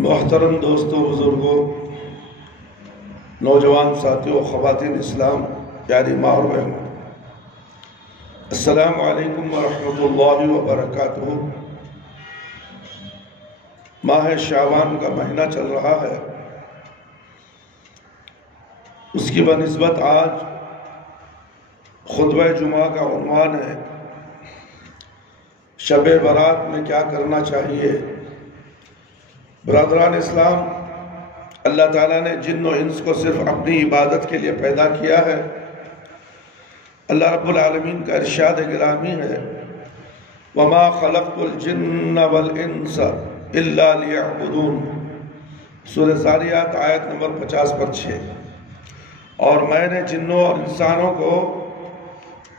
محترم دوستوں، بزرگوں، نوجوان ساتھیوں، خواتین اسلام، پیاری ماں اور بہنوں، السلام علیکم ورحمۃ اللہ وبرکاتہ۔ ماہ شعبان کا مہینہ چل رہا ہے، اس کی بنسبت آج خطبہ جمعہ کا عنوان ہے شب برات میں کیا کرنا چاہیے۔ برادران اسلام، اللہ تعالیٰ نے جن و انس کو صرف اپنی عبادت کے لیے پیدا کیا ہے۔ اللہ رب العالمین کا ارشاد گرامی ہے وَمَا خَلَقْتُ الْجِنَّ وَالْإِنسَ إِلَّا لِيَعْبُدُونَ، سورہ زاریات آیت نمبر 50 پر 6۔ اور میں نے جنوں اور انسانوں کو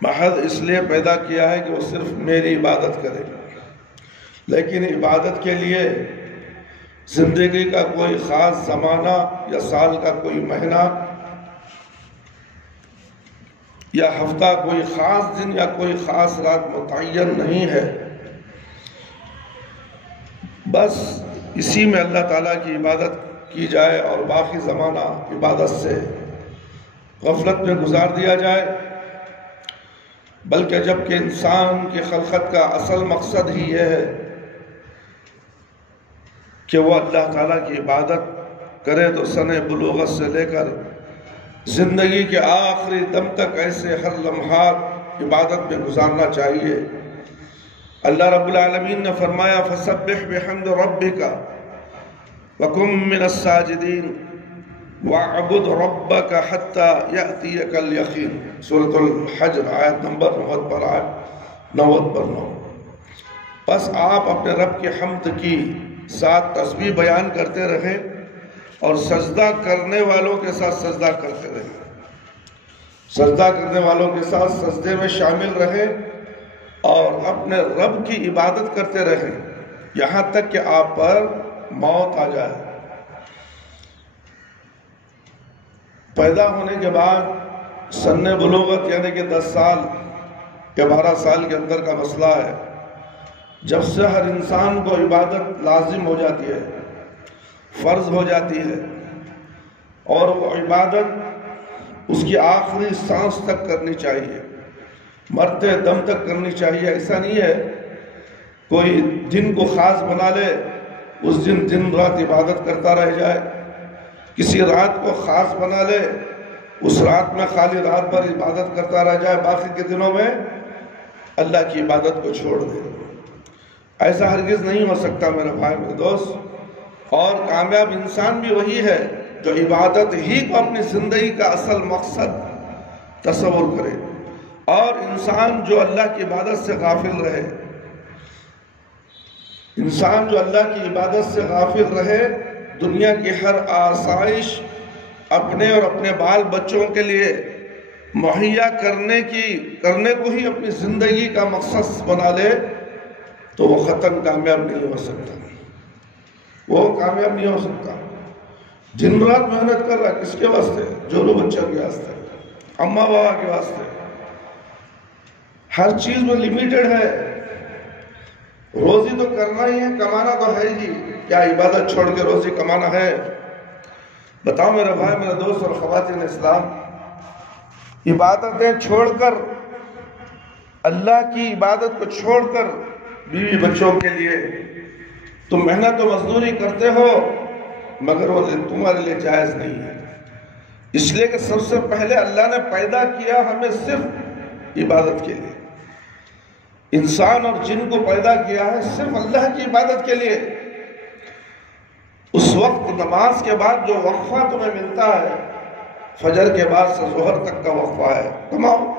محض اس لیے پیدا کیا ہے کہ وہ صرف میری عبادت کرے، لیکن عبادت کے لیے زندگی کا کوئی خاص زمانہ یا سال کا کوئی مہینہ یا ہفتہ، کوئی خاص دن یا کوئی خاص رات متعین نہیں ہے۔ بس اسی میں اللہ تعالیٰ کی عبادت کی جائے اور باقی زمانہ عبادت سے غفلت میں گزار دیا جائے، بلکہ جبکہ انسان کی خلقت کا اصل مقصد ہی یہ ہے کہ وہ اللہ تعالیٰ کی عبادت کرے، تو سن بلوغت سے لے کر زندگی کے آخری دم تک ایسے ہر لمحات عبادت میں گزارنا چاہیے۔ اللہ رب العالمین نے فرمایا فَسَبِّحْ بِحَمْدِ رَبِّكَ وَكُن مِّنَ السَّاجِدِينَ وَاعْبُدْ رَبَّكَ حَتَّى يَأْتِيَكَ الْيَقِينُ، سورۃ الحجر آیت نمبر 90 بس آپ اپنے رب کی حمد کی ساتھ تسبیح بیان کرتے رہیں اور سجدہ کرنے والوں کے ساتھ سجدہ کرتے رہیں، سجدہ کرنے والوں کے ساتھ سجدے میں شامل رہیں اور اپنے رب کی عبادت کرتے رہیں یہاں تک کہ آپ پر موت آ جائے۔ پیدا ہونے کے بعد سن بلوغت یعنی کہ 10 سال یا 12 سال کے اندر کا مسئلہ ہے، جب سے ہر انسان کو عبادت لازم ہو جاتی ہے، فرض ہو جاتی ہے، اور وہ عبادت اس کی آخری سانس تک کرنی چاہیے، مرتے دم تک کرنی چاہیے۔ ایسا نہیں ہے کوئی دن کو خاص بنا لے، اس دن رات عبادت کرتا رہ جائے، کسی رات کو خاص بنا لے، اس رات میں خالی رات بھر عبادت کرتا رہ جائے، باقی کے دنوں میں اللہ کی عبادت کو چھوڑ دے۔ ایسا ہرگز نہیں ہو سکتا میرے بھائی، میرے دوست۔ اور کامیاب انسان بھی وہی ہے جو عبادت ہی کو اپنی زندگی کا اصل مقصد تصور کرے، اور انسان جو اللہ کی عبادت سے غافل رہے، انسان جو اللہ کی عبادت سے غافل رہے، دنیا کی ہر آسائش اپنے اور اپنے بال بچوں کے لیے مہیا کرنے کو ہی اپنی زندگی کا مقصد بنا لے، تو وہ قطعاً کامیاب نہیں ہو سکتا، وہ کامیاب نہیں ہو سکتا۔ دن رات محنت کر رہا کس کے واسطے؟ جولو بچوں کے واسطے، اماں بابا کے واسطے۔ ہر چیز میں لیمیٹڈ ہے، روزی تو کرنا ہی ہے، کمانا تو ہے ہی، کیا عبادت چھوڑ کے روزی کمانا ہے؟ بتاؤ میرے بھائی، میرے دوست اور خواتین اسلام، عبادتیں چھوڑ کر، اللہ کی عبادت کو چھوڑ کر بیوی بچوں کے لیے تم محنت و مزدوری کرتے ہو، مگر وہ تمہارے لیے جائز نہیں ہے، اس لیے کہ سب سے پہلے اللہ نے پیدا کیا ہمیں صرف عبادت کے لیے، انسان اور جن کو پیدا کیا ہے صرف اللہ کی عبادت کے لیے۔ اس وقت نماز کے بعد جو وقفہ تمہیں ملتا ہے، فجر کے بعد سے ظہر تک کا وقفہ ہے، کماؤ،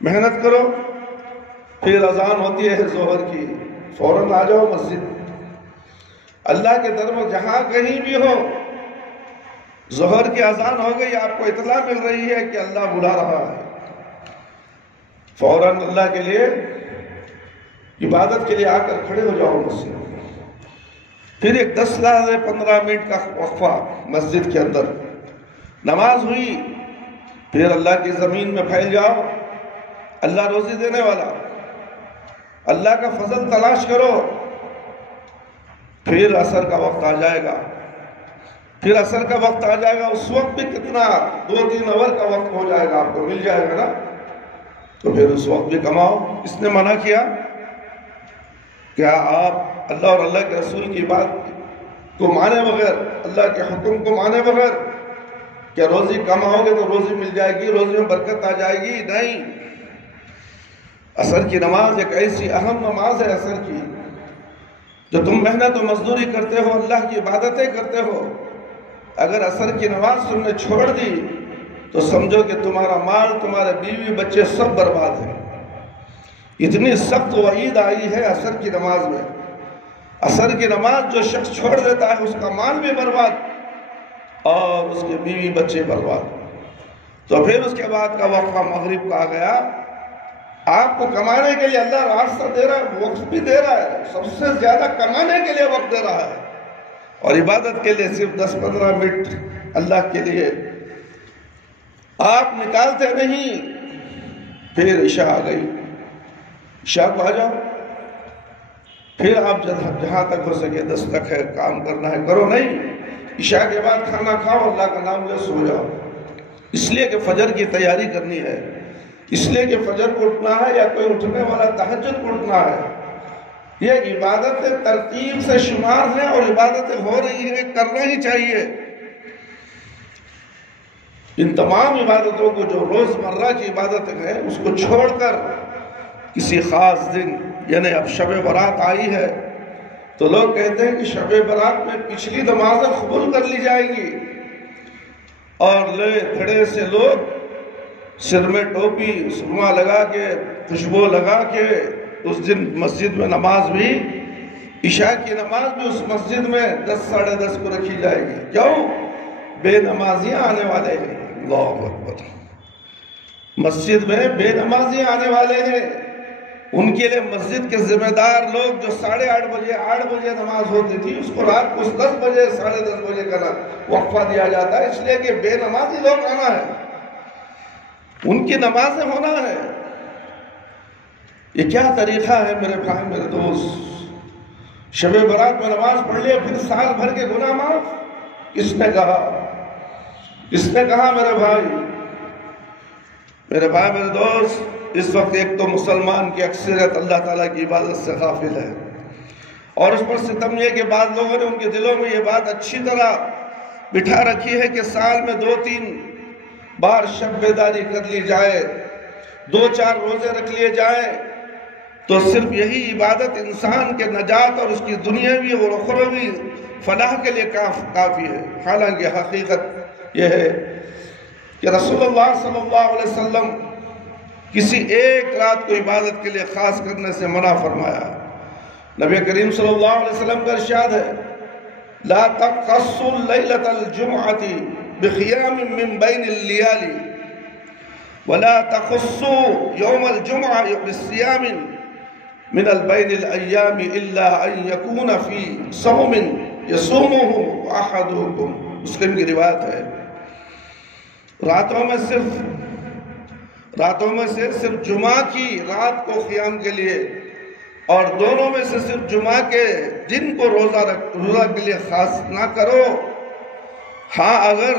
محنت کرو، پھر اذان ہوتی ہے ظہر کی، فوراً آ جاؤ مسجد۔ اللہ کے در میں جہاں کہیں بھی ہو، ظہر کی اذان ہو گئی، آپ کو اطلاع مل رہی ہے کہ اللہ بلا رہا ہے، فوراً اللہ کے لیے عبادت کے لیے آ کر کھڑے ہو جاؤ مسجد۔ پھر ایک 10 لحظے 15 منٹ کا وقفہ مسجد کے اندر، نماز ہوئی، پھر اللہ کی زمین میں پھیل جاؤ، اللہ روزی دینے والا، اللہ کا فضل تلاش کرو، پھر عصر کا وقت آ جائے گا، پھر عصر کا وقت آ جائے گا، اس وقت بھی کتنا 2-3 اوور کا وقت ہو جائے گا، آپ کو مل جائے گا نا، تو پھر اس وقت بھی کماؤ۔ اس نے منع کیا؟ کیا آپ اللہ اور اللہ کے رسول کی بات کو مانے بغیر، اللہ کے حکم کو مانے بغیر کیا روزی کماؤ گے تو روزی مل جائے گی، روزی میں برکت آ جائے گی؟ نہیں۔ عصر کی نماز ایک ایسی اہم نماز ہے عصر کی، جو تم محنت و مزدوری کرتے ہو، اللہ کی عبادتیں کرتے ہو، اگر عصر کی نماز تم نے چھوڑ دی تو سمجھو کہ تمہارا مال، تمہارے بیوی بچے سب برباد ہیں۔ اتنی سخت وعید آئی ہے عصر کی نماز میں۔ عصر کی نماز جو شخص چھوڑ دیتا ہے اس کا مال بھی برباد اور اس کے بیوی بچے برباد۔ تو پھر اس کے بعد کا وقفہ مغرب کا آ گیا۔ آپ کو کمانے کے لیے اللہ راستہ دے رہا ہے، وقت بھی دے رہا ہے، سب سے زیادہ کمانے کے لیے وقت دے رہا ہے، اور عبادت کے لیے صرف 10-15 منٹ اللہ کے لیے آپ نکالتے نہیں۔ پھر عشاء آ گئی، عشاء کو آ جاؤ، پھر آپ جہاں تک ہو سکے 10 تک ہے کام کرنا ہے کرو، نہیں، عشاء کے بعد کھانا کھاؤ، اللہ کا نام لے، سو جاؤ، اس لیے کہ فجر کی تیاری کرنی ہے، اس لیے کہ فجر کو اٹھنا ہے، یا کوئی اٹھنے والا تہجد کو اٹھنا ہے۔ یہ عبادتیں ترتیب سے شمار ہیں اور عبادتیں ہو رہی ہیں، کرنا ہی چاہیے۔ ان تمام عبادتوں کو جو روزمرہ کی عبادتیں ہیں اس کو چھوڑ کر کسی خاص دن، یعنی اب شب برات آئی ہے تو لوگ کہتے ہیں کہ شب برات میں پچھلی نمازیں قبول کر لی جائیں گی، اور لے پھڑے سے لوگ سر میں ٹوپی سرما لگا کے خوشبو لگا کے اس دن مسجد میں نماز بھی، عشاء کی نماز بھی اس مسجد میں 10-10:30 کو رکھی جائے گی۔ کیوں؟ بے نمازیاں آنے والے ہیں۔ اللہ اکبر، مسجد میں بے نمازیاں آنے والے ہیں، ان کے لیے مسجد کے ذمہ دار لوگ جو 8:30 بجے نماز ہوتی تھی اس کو رات کو 10 بجے 10:30 بجے کا وقفہ دیا جاتا ہے، اس لیے کہ بے نمازی لوگ آنا ہے، ان کی نمازیں ہونا ہے۔ یہ کیا طریقہ ہے میرے بھائی میرے دوست؟ شب برات میں نماز پڑھ لیا پھر سال بھر کے گناہ معاف؟ کس نے کہا؟ کس نے کہا میرے بھائی میرے دوست؟ اس وقت ایک تو مسلمان کی اکثریت اللہ تعالیٰ کی عبادت سے غافل ہے، اور اس پر ستم یہ کہ بعض لوگوں نے ان کے دلوں میں یہ بات اچھی طرح بٹھا رکھی ہے کہ سال میں 2-3 بار شب بیداری کر لی جائے، 2-4 روزے رکھ لیے جائیں تو صرف یہی عبادت انسان کے نجات اور اس کی دنیاوی اور اخروی فلاح کے لیے کافی ہے۔ حالانکہ حقیقت یہ ہے کہ رسول اللہ صلی اللہ علیہ وسلم کسی ایک رات کو عبادت کے لیے خاص کرنے سے منع فرمایا۔ نبی کریم صلی اللہ علیہ وسلم کا ارشاد ہے، لا تخصوا لیلۃ الجمعۃ بقیام من بین اللیالی ولا تخصوا یوم الجمعہ بصیام من البین الایام الا ان یکون فی صوم یصومہ احدکم۔ مسلم کی روایت ہے، راتوں میں سے صرف جمعہ کی رات کو قیام کے لیے اور دونوں میں سے صرف جمعہ کے دن کو روزہ کے لیے خاص نہ کرو۔ ہاں اگر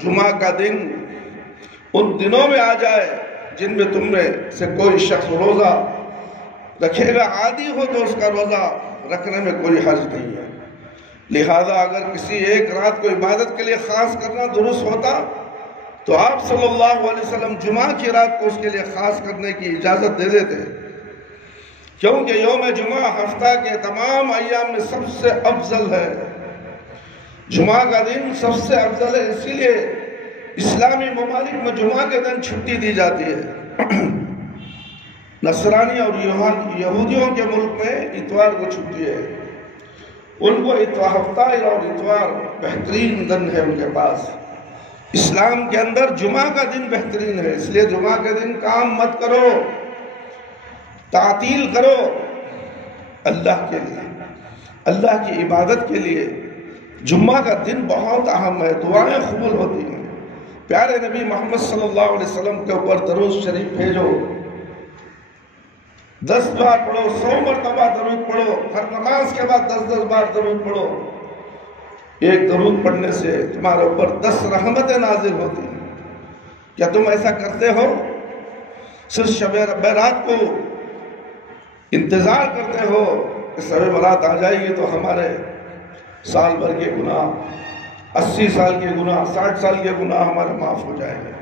جمعہ کا دن ان دنوں میں آ جائے جن میں تم میں سے کوئی شخص روزہ رکھے گا، عادی ہو تو اس کا روزہ رکھنے میں کوئی حرج نہیں ہے۔ لہذا اگر کسی ایک رات کو عبادت کے لیے خاص کرنا درست ہوتا تو آپ صلی اللہ علیہ وسلم جمعہ کی رات کو اس کے لیے خاص کرنے کی اجازت دے دیتے، کیونکہ یوم جمعہ ہفتہ کے تمام ایام میں سب سے افضل ہے۔ جمعہ کا دن سب سے افضل ہے، اسی لیے اسلامی ممالک میں جمعہ کے دن چھٹی دی جاتی ہے۔ نصرانی اور یہودیوں کے ملک میں اتوار کو چھٹی ہے، ان کو ہفتہ اور اتوار بہترین دن ہے ان کے پاس۔ اسلام کے اندر جمعہ کا دن بہترین ہے، اس لیے جمعہ کے دن کام مت کرو، تعطیل کرو اللہ کے لیے، اللہ کی عبادت کے لیے۔ جمعہ کا دن بہت اہم ہے، دعائیں قبول ہوتی ہیں۔ پیارے نبی محمد صلی اللہ علیہ وسلم کے اوپر درود شریف بھیجو، 10 بار پڑھو، 100 مرتبہ درود پڑھو، ہر نماز کے بعد 10 بار درود پڑھو۔ ایک درود پڑھنے سے تمہارے اوپر 10 رحمتیں نازل ہوتی ہیں۔ کیا تم ایسا کرتے ہو؟ صرف شب برات کو انتظار کرتے ہو کہ شب برات آ جائے گی تو ہمارے سال بھر کے گناہ، 80 سال کے گناہ، 60 سال کے گناہ ہمارے معاف ہو جائیں گے،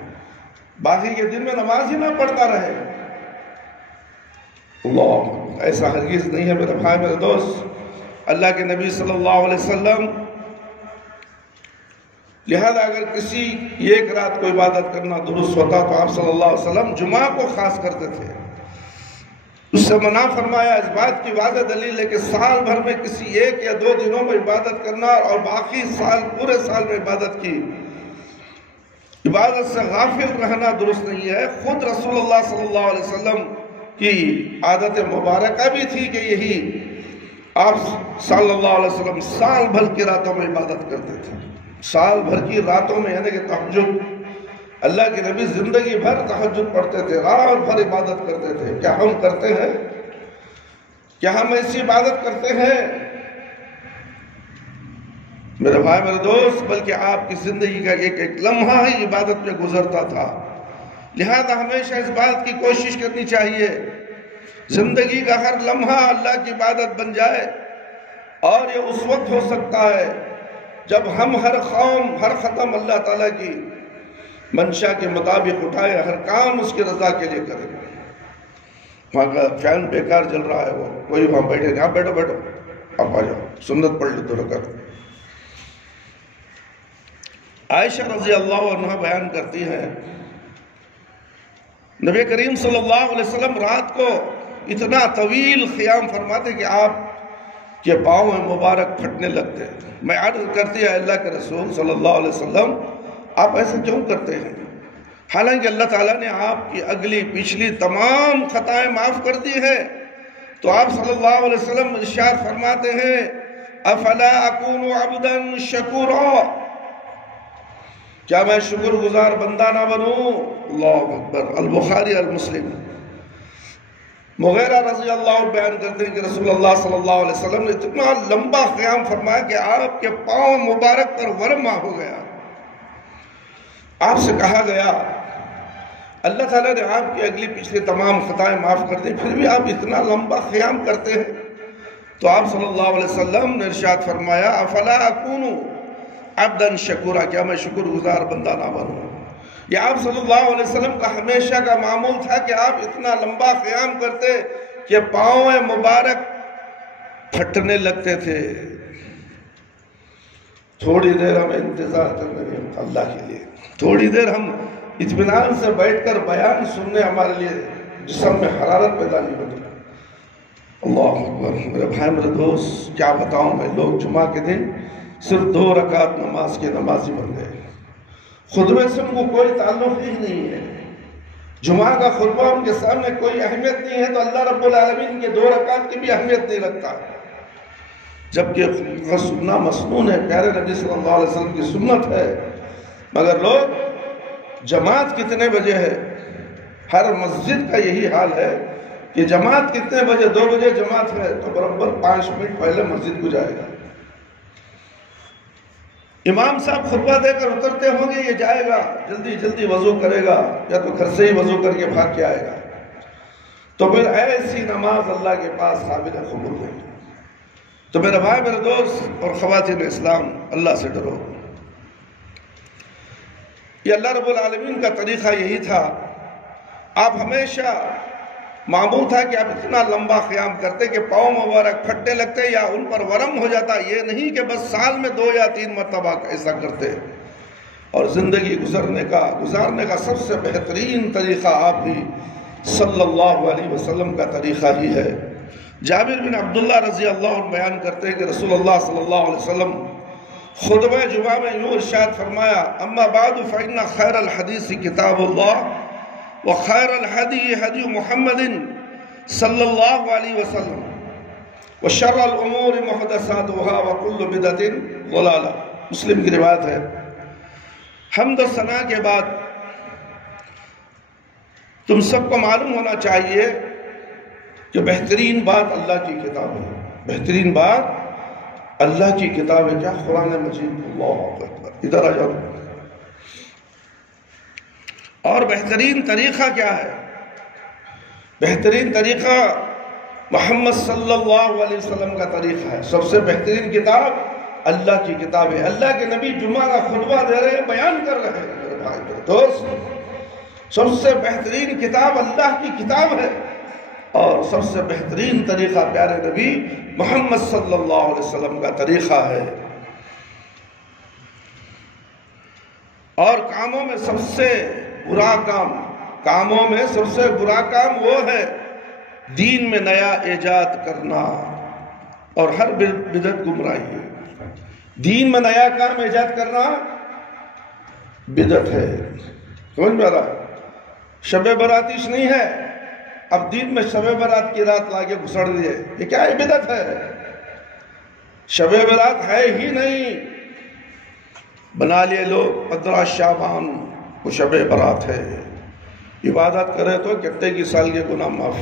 باقی کے دن میں نماز ہی نہ پڑھتا رہے۔ اللہ، ایسا ہرگز نہیں ہے میرے بھائی میرے دوست۔ اللہ کے نبی صلی اللہ علیہ وسلم، لہذا اگر کسی ایک رات کو عبادت کرنا درست ہوتا تو آپ صلی اللہ علیہ وسلم جمعہ کو خاص کرتے تھے۔ اس سے منع فرمایا، اس بات کی واضح دلیل ہے کہ سال بھر میں کسی ایک یا 2 دنوں میں عبادت کرنا اور باقی سال، پورے سال میں عبادت کی، عبادت سے غافل رہنا درست نہیں ہے۔ خود رسول اللہ صلی اللہ علیہ وسلم کی عادت مبارکہ بھی تھی کہ یہی آپ صلی اللہ علیہ وسلم سال بھر کی راتوں میں عبادت کرتے تھے۔ سال بھر کی راتوں میں، یعنی کہ تہجد، اللہ کے نبی زندگی بھر تہجد پڑھتے تھے، رات بھر عبادت کرتے تھے۔ کیا ہم کرتے ہیں؟ کیا ہم ایسی عبادت کرتے ہیں؟ میرے بھائی میرے دوست، بلکہ آپ کی زندگی کا ایک ایک لمحہ ہی عبادت میں گزرتا تھا۔ لہذا ہمیشہ اس بات کی کوشش کرنی چاہیے زندگی کا ہر لمحہ اللہ کی عبادت بن جائے، اور یہ اس وقت ہو سکتا ہے جب ہم ہر ختم اللہ تعالیٰ کی منشا کے مطابق اٹھائے، ہر کام اس کی رضا کے لیے کریں۔ وہاں کا فین بیکار چل رہا ہے، وہ کوئی وہاں بیٹھے، یہاں بیٹھو آپ آ جاؤ، سنت پڑھ لی 2 رکعت۔ عائشہ رضی اللہ عنہ بیان کرتی ہیں، نبی کریم صلی اللہ علیہ وسلم رات کو اتنا طویل قیام فرماتے کہ آپ کے پاؤں مبارک پھٹنے لگتے۔ میں عرض کرتی ہے، اللہ کے رسول صلی اللہ علیہ وسلم آپ ایسا کیوں کرتے ہیں؟ حالانکہ اللہ تعالیٰ نے آپ کی اگلی پچھلی تمام خطائیں معاف کر دی ہیں۔ تو آپ صلی اللہ علیہ وسلم ارشاد فرماتے ہیں، افلا اکون عبدا شکورا، کیا میں شکر گزار بندہ نہ بنوں؟ اللہ اکبر۔ البخاری المسلم۔ مغیرہ رضی اللہ عنہ بیان کرتے ہیں کہ رسول اللہ صلی اللہ علیہ وسلم نے اتنا لمبا قیام فرمایا کہ آپ کے پاؤں مبارک پر ورما ہو گیا۔ آپ سے کہا گیا، اللہ تعالیٰ نے آپ کی اگلی پچھلی تمام خطائیں معاف کر دی، پھر بھی آپ اتنا لمبا قیام کرتے ہیں؟ تو آپ صلی اللہ علیہ وسلم نے ارشاد فرمایا، افلا اکون عبدا شکورا، کیا میں شکر گزار بندہ نہ بنوں؟ یہ آپ صلی اللہ علیہ وسلم کا ہمیشہ کا معمول تھا کہ آپ اتنا لمبا قیام کرتے کہ پاؤں مبارک پھٹنے لگتے تھے۔ تھوڑی دیر ہمیں انتظار کرنے دیں اللہ کے لیے، تھوڑی دیر ہم اطمینان سے بیٹھ کر بیان سننے، ہمارے لیے جسم میں حرارت پیدا نہیں ہوتی۔ اللہ اکبر۔ میرے بھائی میرے دوست، کیا بتاؤں میں، لوگ جمعہ کے دن صرف 2 رکعت نماز کے نمازی بن گئے، خطبے سے ان کو کوئی تعلق ہی نہیں ہے، جمعہ کا خطبہ ان کے سامنے کوئی اہمیت نہیں ہے، تو اللہ رب العالمین کے 2 رکعت کی بھی اہمیت نہیں رکھتا، جبکہ سننا مسنون ہے، پیارے نبی صلی اللہ علیہ وسلم کی سنت ہے۔ مگر لوگ، جماعت کتنے بجے ہے؟ ہر مسجد کا یہی حال ہے کہ جماعت کتنے بجے، 2 بجے جماعت ہے تو برابر 5 منٹ پہلے مسجد کو جائے گا۔ امام صاحب خطبہ دے کر اترتے ہوں گے، یہ جائے گا، جلدی جلدی وضو کرے گا، یا تو گھر سے ہی وضو کر کے بھاگ کے آئے گا۔ تو پھر ایسی نماز اللہ کے پاس قابل قبول نہیں۔ تو میرے بھائی میرے دوست اور خواتین اسلام، اللہ سے ڈرو۔ یہ اللہ رب العالمین کا طریقہ یہی تھا، آپ ہمیشہ معمول تھا کہ آپ اتنا لمبا قیام کرتے کہ پاؤں مبارک پھٹنے لگتے یا ان پر ورم ہو جاتا، یہ نہیں کہ بس سال میں 2 یا 3 مرتبہ ایسا کرتے۔ اور زندگی گزارنے کا سب سے بہترین طریقہ آپ ہی صلی اللہ علیہ وسلم کا طریقہ ہی ہے۔ جابر بن عبداللہ رضی اللہ عنہ بیان کرتے ہیں کہ رسول اللہ صلی اللہ علیہ وسلم خطبہ جمعہ میں یوں ارشاد فرمایا، اما بعد فإن خیر الحدیث کتاب اللہ وخیر الحدی حدی محمد صلی اللہ علیہ وسلم وشر الامور محدثاتها وکل بدعۃ ضلالہ۔ مسلم کی روایت ہے۔ حمد و ثنا کے بعد تم سب کو معلوم ہونا چاہیے کہ بہترین بات اللہ کی کتاب ہے، بہترین بات اللہ کی کتاب ہے. کیا قرآن مجید. اللہ اکبر. ادھر آ جاؤ. اور بہترین طریقہ کیا ہے؟ بہترین طریقہ محمد صلی اللہ علیہ وسلم کا طریقہ ہے. سب سے بہترین کتاب اللہ کی کتاب ہے. اللہ کے نبی جمعہ کا خطبہ دے رہے ہیں، بیان کر رہے ہیں. میرے بھائی میرے دوست، سب سے بہترین کتاب اللہ کی کتاب ہے، اور سب سے بہترین طریقہ پیارے نبی محمد صلی اللہ علیہ وسلم کا طریقہ ہے. اور کاموں میں سب سے برا کام وہ ہے دین میں نیا ایجاد کرنا، اور ہر بدعت گمراہی ہے. دین میں نیا کام ایجاد کرنا بدعت ہے. سمجھ میں آ رہا؟ شب براتیش نہیں ہے، اب دین میں شب برات کی رات لاگے گھسڑ دیے، یہ کیا ہے؟ بدعت ہے. شب برات ہے ہی نہیں، بنا لیے لوگ 15 شعبان وہ شب برات ہے. عبادت کرے تو کتنے کی سال کے گناہ معاف.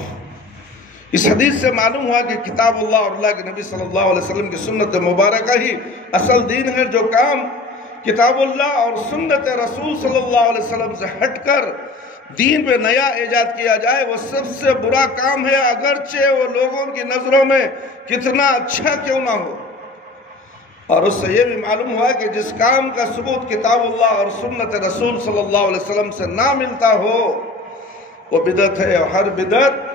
اس حدیث سے معلوم ہوا کہ کتاب اللہ اور اللہ کے نبی صلی اللہ علیہ وسلم کی سنت مبارکہ ہی اصل دین ہے. جو کام کتاب اللہ اور سنت رسول صلی اللہ علیہ وسلم سے ہٹ کر دین پہ نیا ایجاد کیا جائے وہ سب سے برا کام ہے، اگرچہ وہ لوگوں کی نظروں میں کتنا اچھا کیوں نہ ہو. اور اس سے یہ بھی معلوم ہوا کہ جس کام کا ثبوت کتاب اللہ اور سنت رسول صلی اللہ علیہ وسلم سے نہ ملتا ہو وہ بدعت ہے، اور ہر بدعت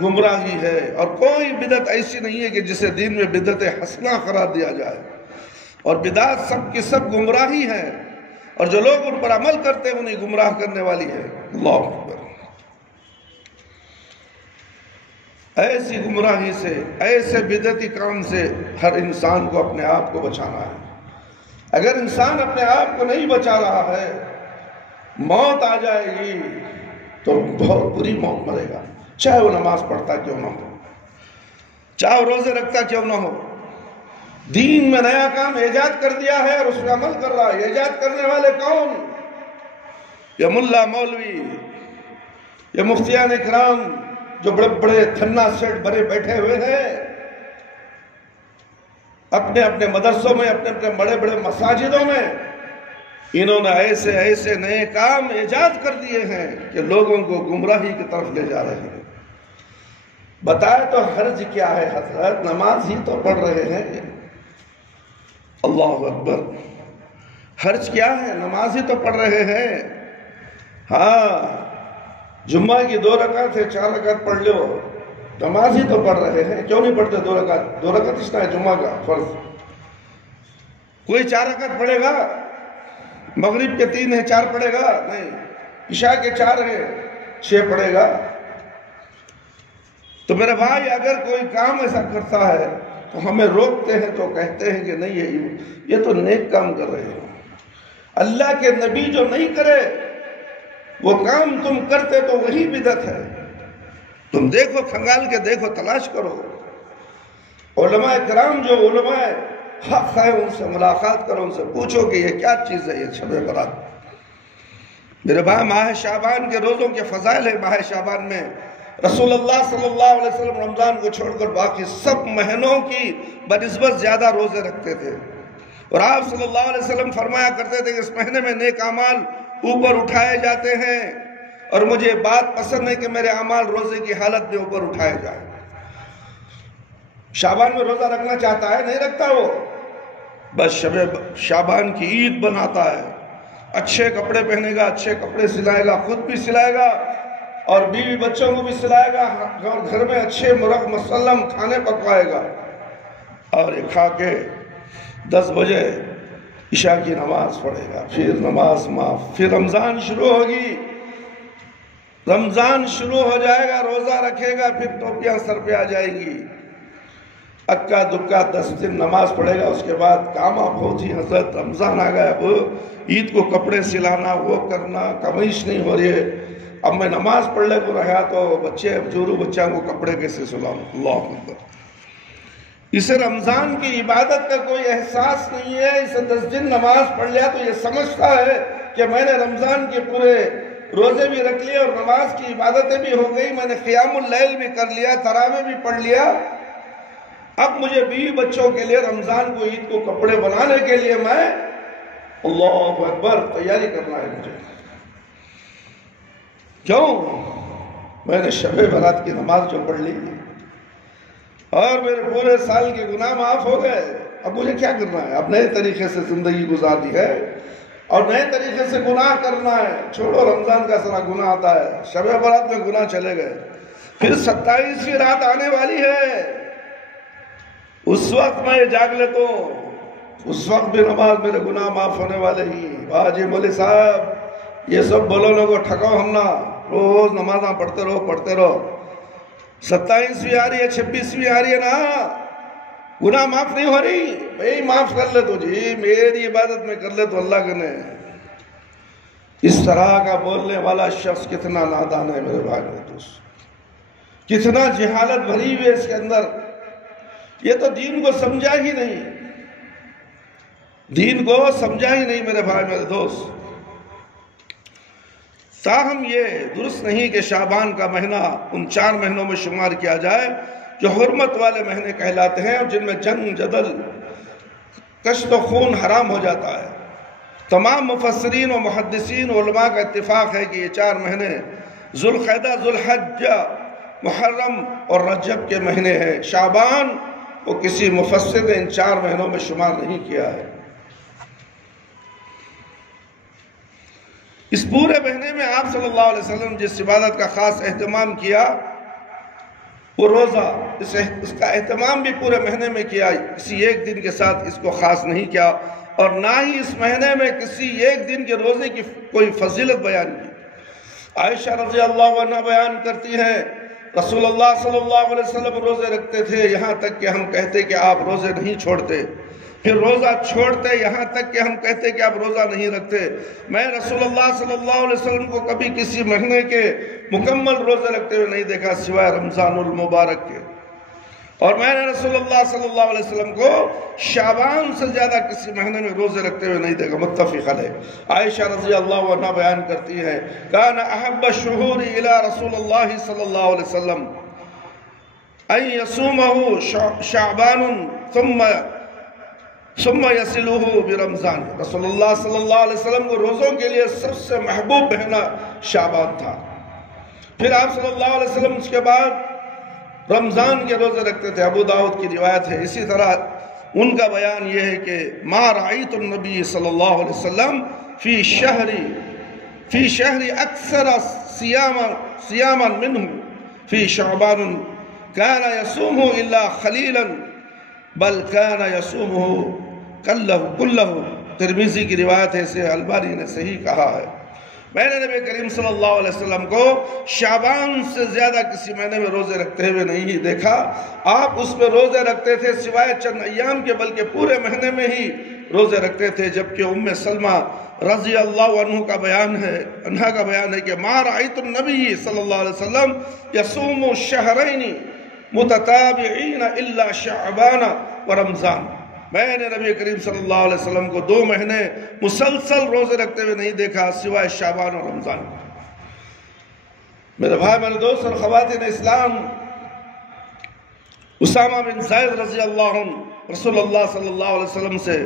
گمراہی ہے. اور کوئی بدعت ایسی نہیں ہے کہ جسے دین میں بدعت حسنہ قرار دیا جائے. اور بدعت سب کی سب گمراہی ہے، اور جو لوگ ان پر عمل کرتے ہیں انہیں گمراہ کرنے والی ہے. اللہ اکبر. ایسی گمراہی سے، ایسے بدعتی کام سے ہر انسان کو اپنے آپ کو بچانا ہے. اگر انسان اپنے آپ کو نہیں بچا رہا ہے، موت آ جائے گی تو بہت بری موت مرے گا، چاہے وہ نماز پڑھتا کیوں نہ ہو، چاہے وہ روزے رکھتا کیوں نہ ہو. دین میں نیا کام ایجاد کر دیا ہے اور اس میں عمل کر رہا ہے. ایجاد کرنے والے کون؟ یا ملا مولوی، یا مفتیان اکرام جو بڑے بڑے تھنا سیٹ بڑے بیٹھے ہوئے ہیں اپنے اپنے مدرسوں میں، اپنے اپنے بڑے بڑے مساجدوں میں. انہوں نے ایسے ایسے نئے کام ایجاد کر دیے ہیں کہ لوگوں کو گمراہی کی طرف لے جا رہے ہیں. بتائے تو حرج کیا ہے حضرت؟ نماز ہی تو پڑھ رہے ہیں. اللہ اکبر. حرج کیا ہے؟ نماز ہی تو پڑھ رہے ہیں. ہاں جمعہ کی 2 رکعت ہے، 4 رکعت پڑھ لو، نماز ہی تو پڑھ رہے ہیں. کیوں نہیں پڑھتے 2 رکعت؟ 2 رکعت اس طرح ہے جمعہ کا فرض. کوئی 4 رکعت پڑھے گا؟ مغرب کے 3 ہیں 4 پڑھے گا؟ نہیں. عشاء کے 4 ہیں 6 پڑھے گا. تو میرے بھائی اگر کوئی کام ایسا کرتا ہے تو ہمیں روکتے ہیں تو کہتے ہیں کہ نہیں یہ تو نیک کام کر رہے ہیں. اللہ کے نبی جو نہیں کرے وہ کام تم کرتے تو وہی بدعت ہے. تم دیکھو، کھنگال کے دیکھو، تلاش کرو. علماء کرام جو علماء حق ہے ان سے ملاقات کرو، ان سے پوچھو کہ یہ کیا چیز ہے یہ شب برات. میرے بھائی ماہ شعبان کے روزوں کے فضائل ہے. ماہ شعبان میں رسول اللہ صلی اللہ علیہ وسلم رمضان کو چھوڑ کر باقی سب مہینوں کی بنسبت زیادہ روزے رکھتے تھے. اور آپ صلی اللہ علیہ وسلم فرمایا کرتے تھے کہ اس مہینے میں نیک اعمال اوپر اٹھائے جاتے ہیں، اور مجھے بات پسند ہے کہ میرے اعمال روزے کی حالت میں اوپر اٹھائے جائیں. شعبان میں روزہ رکھنا چاہتا ہے، نہیں رکھتا وہ، بس شب شعبان کی عید بناتا ہے. اچھے کپڑے پہنے گا، اچھے کپڑے سلائے گا، خود بھی سلائے گا اور بیوی بچوں کو بھی سلائے گا، اور گھر میں اچھے مرغ مسلم کھانے پکوائے گا. اور یہ کھا کے 10 بجے عشاء کی نماز پڑھے گا، پھر نماز معاف. پھر رمضان شروع ہوگی، رمضان شروع ہو جائے گا، روزہ رکھے گا، پھر ٹوپیاں سر پہ آ جائیں گی. اکا دکا 10 دن نماز پڑھے گا. اس کے بعد کاما بہت ہی حضرت رمضان آ گیا، وہ عید کو کپڑے سلانا، وہ کرنا، کمائش نہیں ہو رہی ہے. اب میں نماز پڑھ لے کو رہا تو بچے بزرگ بچوں کو کپڑے کیسے سلاؤں؟ اللہ اکبر. اسے رمضان کی عبادت کا کوئی احساس نہیں ہے. اسے 10 دن نماز پڑھ لیا تو یہ سمجھتا ہے کہ میں نے رمضان کے پورے روزے بھی رکھ لیے اور نماز کی عبادتیں بھی ہو گئی، میں نے قیام اللیل بھی کر لیا، تراویح بھی پڑھ لیا، اب مجھے بیوی بچوں کے لیے رمضان کو عید کو کپڑے بنانے کے لیے میں اللہ اکبر تیاری کرنا ہے مجھے. کیوں؟ میں نے شب برات کی نماز جو پڑھ لی اور میرے پورے سال کے گناہ معاف ہو گئے، اب مجھے کیا کرنا ہے؟ اب نئے طریقے سے زندگی گزارنی ہے اور نئے طریقے سے گناہ کرنا ہے. چھوڑو رمضان کا سارا گناہ آتا ہے، شب برات میں گناہ چلے گئے، پھر 27ویں رات آنے والی ہے، اس وقت میں جاگ لیتا ہوں، اس وقت بھی نماز میرے گناہ معاف ہونے والے ہی. واہ جی مولوی صاحب، یہ سب بولو کو ٹھکاؤ ہم نہ، روز نمازاں پڑھتے رہو. 27ویں آ رہی ہے، 26ویں آ رہی ہے نا، گناہ معاف نہیں ہو رہی، بھئی معاف کر لے تو جی، میری عبادت میں کر لے تو اللہ کے نے. اس طرح کا بولنے والا شخص کتنا نادان ہے میرے بھائی میرے دوست، کتنا جہالت بھری ہوئی ہے اس کے اندر. یہ تو دین کو سمجھا ہی نہیں، دین کو سمجھا ہی نہیں میرے بھائی میرے دوست. تاہم یہ درست نہیں کہ شعبان کا مہینہ ان 4 مہینوں میں شمار کیا جائے جو حرمت والے مہینے کہلاتے ہیں اور جن میں جنگ جدل کشت و خون حرام ہو جاتا ہے. تمام مفسرین و محدثین و علماء کا اتفاق ہے کہ یہ 4 مہینے ذوالقعدہ، ذوالحجہ، محرم اور رجب کے مہینے ہیں. شعبان کو کسی مفسر نے ان 4 مہینوں میں شمار نہیں کیا ہے. اس پورے مہینے میں آپ صلی اللہ علیہ وسلم جس عبادت کا خاص اہتمام کیا وہ روزہ، اس کا اہتمام بھی پورے مہینے میں کیا، کسی ایک دن کے ساتھ اس کو خاص نہیں کیا، اور نہ ہی اس مہینے میں کسی ایک دن کے روزے کی کوئی فضیلت بیان کی. عائشہ رضی اللہ عنہ بیان کرتی ہیں رسول اللہ صلی اللہ علیہ وسلم روزے رکھتے تھے، یہاں تک کہ ہم کہتے کہ آپ روزے نہیں چھوڑتے، پھر روزہ چھوڑتے یہاں تک کہ ہم کہتے کہ آپ روزہ نہیں رکھتے. میں رسول اللہ صلی اللہ علیہ وسلم کو کبھی کسی مہینے کے مکمل روزے رکھتے ہوئے نہیں دیکھا سوائے رمضان المبارک کے، اور میں نے رسول اللہ صلی اللہ علیہ وسلم کو شعبان سے زیادہ کسی مہینے میں روزے رکھتے ہوئے نہیں دیکھا. متفق علیہ. عائشہ رضی اللہ عنہ بیان کرتی ہے کان احب الشہور الی رسول اللہ صلی اللہ علیہ وسلم ان یصومہ شعبان ثم یصلہ برمضان. رسول اللہ صلی اللہ علیہ وسلم کو روزوں کے لیے سب سے محبوب مہینہ شعبان تھا. پھر آپ صلی اللہ علیہ وسلم اس کے بعد رمضان کے روزے رکھتے تھے. ابو داؤد کی روایت ہے. اسی طرح ان کا بیان یہ ہے کہ ما رأیت النبی صلی اللہ علیہ وسلم فی شہر اکثر صیاما منہ فی شعبان کان یصومہ الا خلیلا بل کان یصومہ کلہ. ترمذی کی روایت ہے، اسے البانی نے صحیح کہا ہے. میں نے نبی کریم صلی اللہ علیہ وسلم کو شعبان سے زیادہ کسی مہینے میں روزے رکھتے ہوئے نہیں دیکھا. آپ اس میں روزے رکھتے تھے سوائے چند ایام کے، بلکہ پورے مہینے میں ہی روزے رکھتے تھے. جبکہ ام سلمہ رضی اللہ عنہ کا بیان ہے کہ ما رأیت النبی صلی اللہ علیہ وسلم یصوم شہرین متتابعین الا شعبان و رمضان. میں نے نبی کریم صلی اللہ علیہ وسلم کو 2 مہینے مسلسل روزے رکھتے ہوئے نہیں دیکھا سوائے شعبان اور رمضان. میرے بھائی میرے دوست اور خواتین اسلام، اسامہ بن زید رضی اللہ عنہ رسول اللہ صلی اللہ علیہ وسلم سے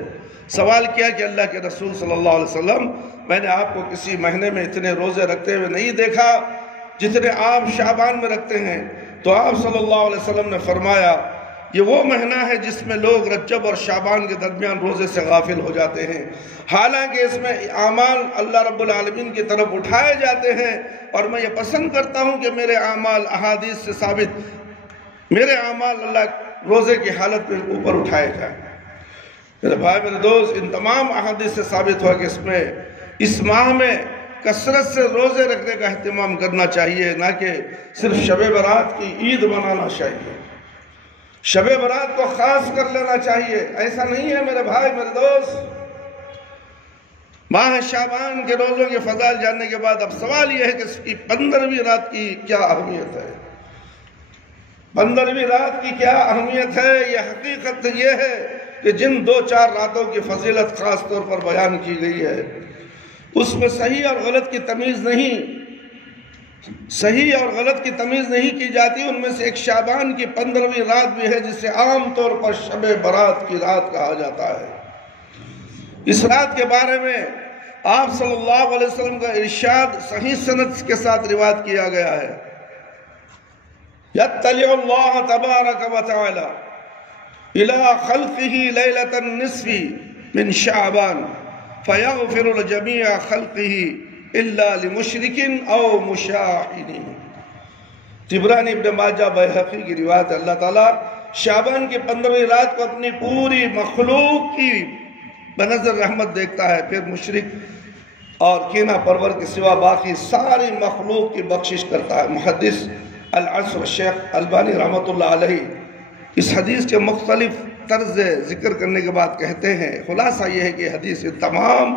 سوال کیا کہ اللہ کے رسول صلی اللہ علیہ وسلم، میں نے آپ کو کسی مہینے میں اتنے روزے رکھتے ہوئے نہیں دیکھا جتنے آپ شعبان میں رکھتے ہیں. تو آپ صلی اللہ علیہ وسلم نے فرمایا یہ وہ مہینہ ہے جس میں لوگ رجب اور شعبان کے درمیان روزے سے غافل ہو جاتے ہیں، حالانکہ اس میں اعمال اللہ رب العالمین کی طرف اٹھائے جاتے ہیں، اور میں یہ پسند کرتا ہوں کہ میرے اعمال احادیث سے ثابت، میرے اعمال اللہ روزے کی حالت میں اوپر اٹھائے جائیں. میرے بھائی میرے دوست، ان تمام احادیث سے ثابت ہوا کہ اس ماہ میں کثرت سے روزے رکھنے کا اہتمام کرنا چاہیے، نہ کہ صرف شب برات کی عید منانا چاہیے، شب برات کو خاص کر لینا چاہیے. ایسا نہیں ہے میرے بھائی میرے دوست. ماہ شعبان کے روزوں کے فضائل جاننے کے بعد اب سوال یہ ہے کہ اس کی 15ویں رات کی کیا اہمیت ہے. 15ویں رات کی کیا اہمیت ہے؟ یہ حقیقت یہ ہے کہ جن 2-4 راتوں کی فضیلت خاص طور پر بیان کی گئی ہے اس میں صحیح اور غلط کی تمیز نہیں، صحیح اور غلط کی تمیز نہیں کی جاتی، ان میں سے ایک شعبان کی 15ویں رات بھی ہے جسے عام طور پر شب برات کی رات کہا جاتا ہے۔ اس رات کے بارے میں آپ صلی اللہ علیہ وسلم کا ارشاد صحیح سند کے ساتھ روایت کیا گیا ہے، یطلع اللہ تبارک و تعالی الى خلقه لیلۃ النصف من شعبان فیغفر لجمیع خلقه الا لمشرک او مشاحن۔ طبرانی ابن ماجہ بیہقی کی روایت ہے، اللہ تعالیٰ شعبان کی 15ویں رات کو اپنی پوری مخلوق کی بنظر رحمت دیکھتا ہے، پھر مشرک اور کینہ پرور کے سوا باقی ساری مخلوق کی بخشش کرتا ہے۔ محدث العصر شیخ البانی رحمۃ اللہ علیہ اس حدیث کے مختلف طرز ذکر کرنے کے بعد کہتے ہیں، خلاصہ یہ ہے کہ حدیث تمام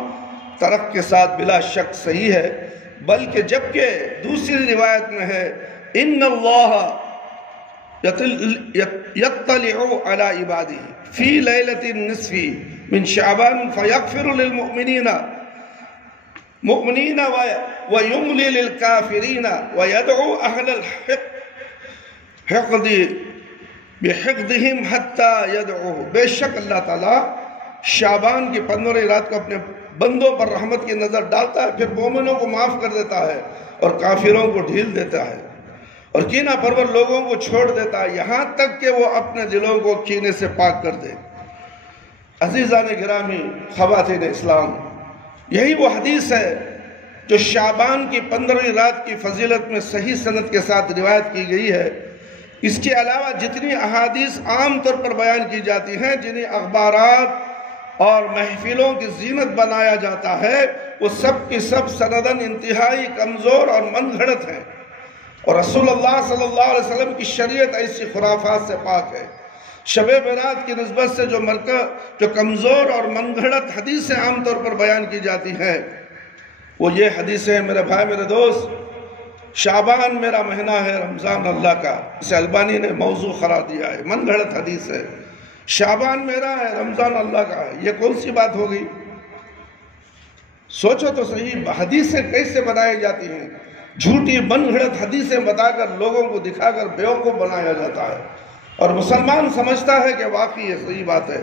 طرق کے ساتھ بلا شک صحیح ہے، بلکہ جبکہ دوسری روایت میں ہے ان اللہ یطلع علی عبادہ فی لیلۃ النصف من شعبان فیغفر للمؤمنین ویملی للکافرین ویدعو اہل الحقد بحقدہم حتی یدعوہ۔ بے شک اللہ تعالیٰ شعبان کی 15ویں رات کو اپنے بندوں پر رحمت کی نظر ڈالتا ہے، پھر مومنوں کو معاف کر دیتا ہے اور کافروں کو ڈھیل دیتا ہے اور کینہ پرور لوگوں کو چھوڑ دیتا ہے، یہاں تک کہ وہ اپنے دلوں کو کینے سے پاک کر دے۔ عزیزان گرامی، خواتین اسلام، یہی وہ حدیث ہے جو شعبان کی 15ویں رات کی فضیلت میں صحیح سند کے ساتھ روایت کی گئی ہے۔ اس کے علاوہ جتنی احادیث عام طور پر بیان کی جاتی ہیں، جنہیں اخبارات اور محفلوں کی زینت بنایا جاتا ہے، وہ سب کی سب سنداً انتہائی کمزور اور من گھڑت ہیں، اور رسول اللہ صلی اللہ علیہ وسلم کی شریعت ایسی خرافات سے پاک ہے۔ شب برات کی نسبت سے جو کمزور اور من گھڑت حدیثیں عام طور پر بیان کی جاتی ہیں، وہ یہ حدیثیں میرے بھائی میرے دوست، شعبان میرا مہینہ ہے، رمضان اللہ کا، اسے البانی نے موضوع قرار دیا ہے، من گھڑت حدیث ہے۔ شعبان میرا ہے، رمضان اللہ کا ہے، یہ کون سی بات ہو گئی؟ سوچو تو صحیح، حدیثیں کیسے بنائی جاتی ہیں؟ جھوٹی من گھڑت حدیثیں بتا کر لوگوں کو دکھا کر بیوقوف بنایا جاتا ہے، اور مسلمان سمجھتا ہے کہ واقعی یہ صحیح بات ہے۔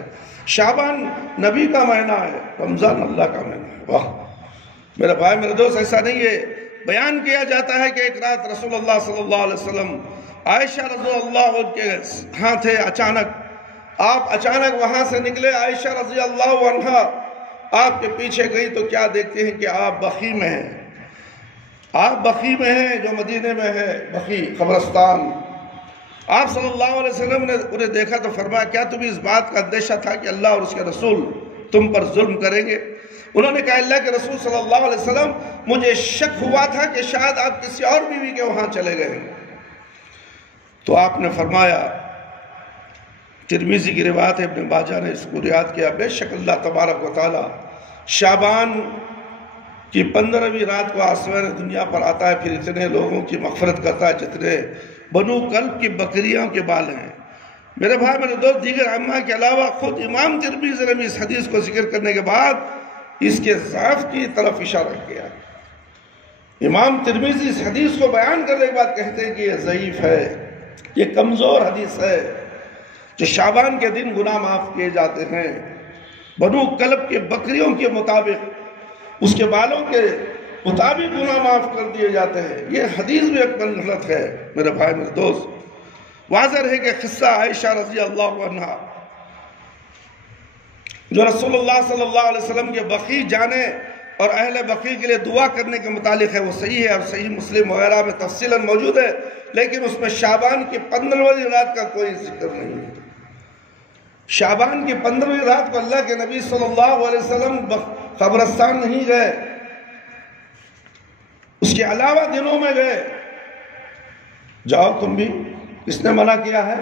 شعبان نبی کا مہینہ ہے، رمضان اللہ کا مہینہ ہے۔ واہ میرے بھائی میرے دوست، ایسا نہیں ہے۔ بیان کیا جاتا ہے کہ ایک رات رسول اللہ صلی اللہ علیہ وسلم عائشہ رضی اللہ عنہ کے ہاں تھے، آپ اچانک وہاں سے نکلے، عائشہ رضی اللہ عنہ آپ کے پیچھے گئی تو کیا دیکھتے ہیں کہ آپ بقیع میں ہیں۔ آپ بقیع میں ہیں جو مدینے میں ہے، بقیع قبرستان۔ آپ صلی اللہ علیہ وسلم نے انہیں دیکھا تو فرمایا، کیا تمہیں اس بات کا اندیشہ تھا کہ اللہ اور اس کے رسول تم پر ظلم کریں گے؟ انہوں نے کہا، اللہ کے رسول صلی اللہ علیہ وسلم، مجھے شک ہوا تھا کہ شاید آپ کسی اور بیوی کے وہاں چلے گئے۔ تو آپ نے فرمایا، ترمذی کی روایت ہے، ابن ماجہ نے اس کو روایت کیا، بے شک اللہ تبارک و تعالی شعبان کی 15ویں رات کو آسمان دنیا پر آتا ہے، پھر اتنے لوگوں کی مغفرت کرتا ہے جتنے بنو کلب کی بکریوں کے بال ہیں۔ میرے بھائی میرے دوست، دیگر ائمہ کے علاوہ خود امام ترمذی نے بھی اس حدیث کو ذکر کرنے کے بعد اس کے ضعف کی طرف اشارہ کیا۔ امام ترمذی اس حدیث کو بیان کرنے کے بعد کہتے ہیں کہ یہ ضعیف ہے، یہ کمزور حدیث ہے، جو شعبان کے دن گناہ معاف کیے جاتے ہیں بنو کلب کے بکریوں کے مطابق، اس کے بالوں کے مطابق گناہ معاف کر دیے جاتے ہیں۔ یہ حدیث بھی ایک من غلط ہے۔ میرے بھائی میرے دوست، واضح ہے کہ قصہ عائشہ رضی اللہ عنہا جو رسول اللہ صلی اللہ علیہ وسلم کے بقیع جانے اور اہل بقیع کے لیے دعا کرنے کے متعلق ہے، وہ صحیح ہے اور صحیح مسلم وغیرہ میں تفصیلاً موجود ہے، لیکن اس میں شعبان کی 15ویں رات کا کوئی ذکر نہیں ہے۔ شعبان کی 15ویں رات کو اللہ کے نبی صلی اللہ علیہ وسلم قبرستان نہیں گئے، اس کے علاوہ دنوں میں گئے۔ جاؤ تم بھی، اس نے منع کیا ہے،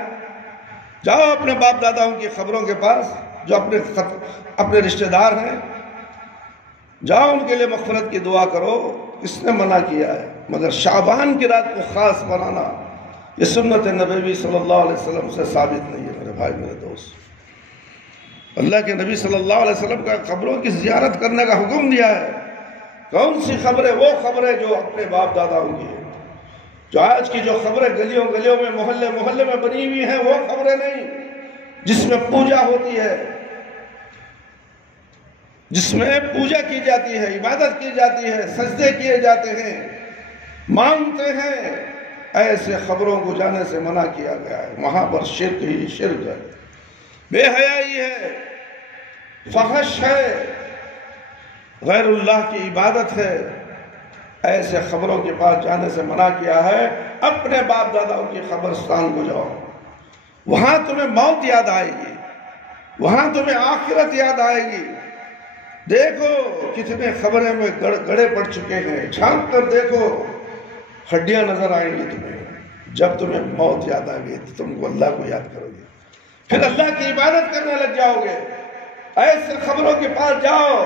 جاؤ اپنے باپ داداؤں کی قبروں کے پاس جو اپنے رشتہ دار ہیں، جاؤ ان کے لیے مغفرت کی دعا کرو، اس نے منع کیا ہے۔ مگر شعبان کی رات کو خاص بنانا یہ سنت نبوی صلی اللہ علیہ وسلم سے ثابت نہیں ہے۔ میرے بھائی میرے دوست، اللہ کے نبی صلی اللہ علیہ وسلم کا قبروں کی زیارت کرنے کا حکم دیا ہے۔ کون سی خبر ہے؟ وہ خبر ہے جو اپنے باپ داداؤں کی ہے۔ جو آج کی جو خبریں گلیوں گلیوں میں محلے محلے میں بنی ہوئی ہیں وہ خبریں نہیں، جس میں پوجا ہوتی ہے، جس میں پوجا کی جاتی ہے، عبادت کی جاتی ہے، سجدے کیے جاتے ہیں، مانتے ہیں، ایسے خبروں کو جانے سے منع کیا گیا ہے۔ وہاں پر شرک ہی شرک ہے، بے حیائی ہے، فحش ہے، غیر اللہ کی عبادت ہے۔ ایسے خبروں کے پاس جانے سے منع کیا ہے۔ اپنے باپ داداؤں کی قبرستان کو جاؤ، وہاں تمہیں موت یاد آئے گی، وہاں تمہیں آخرت یاد آئے گی۔ دیکھو کتنے خبریں میں گڑے پڑ چکے ہیں، جھانک کر دیکھو، ہڈیاں نظر آئیں گی تمہیں۔ جب تمہیں موت یاد آئے گی تو تم کو اللہ کو یاد کرو گے، پھر اللہ کی عبادت کرنے لگ جاؤ گے۔ ایسے خبروں کے پاس جاؤ،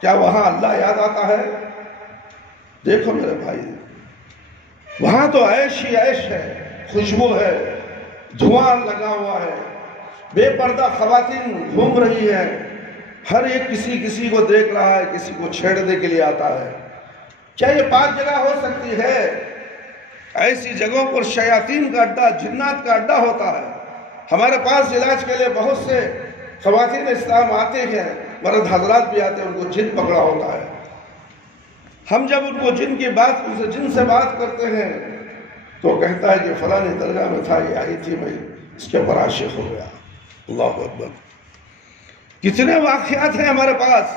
کیا وہاں اللہ یاد آتا ہے؟ دیکھو میرے بھائی، وہاں تو عیش ہی عیش ہے، خوشبو ہے، دھواں لگا ہوا ہے، بے پردہ خواتین گھوم رہی ہیں، ہر ایک کسی کو دیکھ رہا ہے، کسی کو چھیڑنے کے لیے آتا ہے۔ کیا یہ پاک جگہ ہو سکتی ہے؟ ایسی جگہوں پر شیاطین کا اڈا، جنات کا اڈا ہوتا ہے۔ ہمارے پاس علاج کے لیے بہت سے خواتین اسلام آتے ہیں، مرد حضرات بھی آتے ہیں، ان کو جن پکڑا ہوتا ہے۔ ہم جب ان کو جن سے بات کرتے ہیں تو کہتا ہے کہ فلانی درگاہ میں تھا، یہ آئی تھی، میں اس کے اوپر عاشق ہو گیا۔ اللہ اکبر! کتنے واقعات ہیں ہمارے پاس۔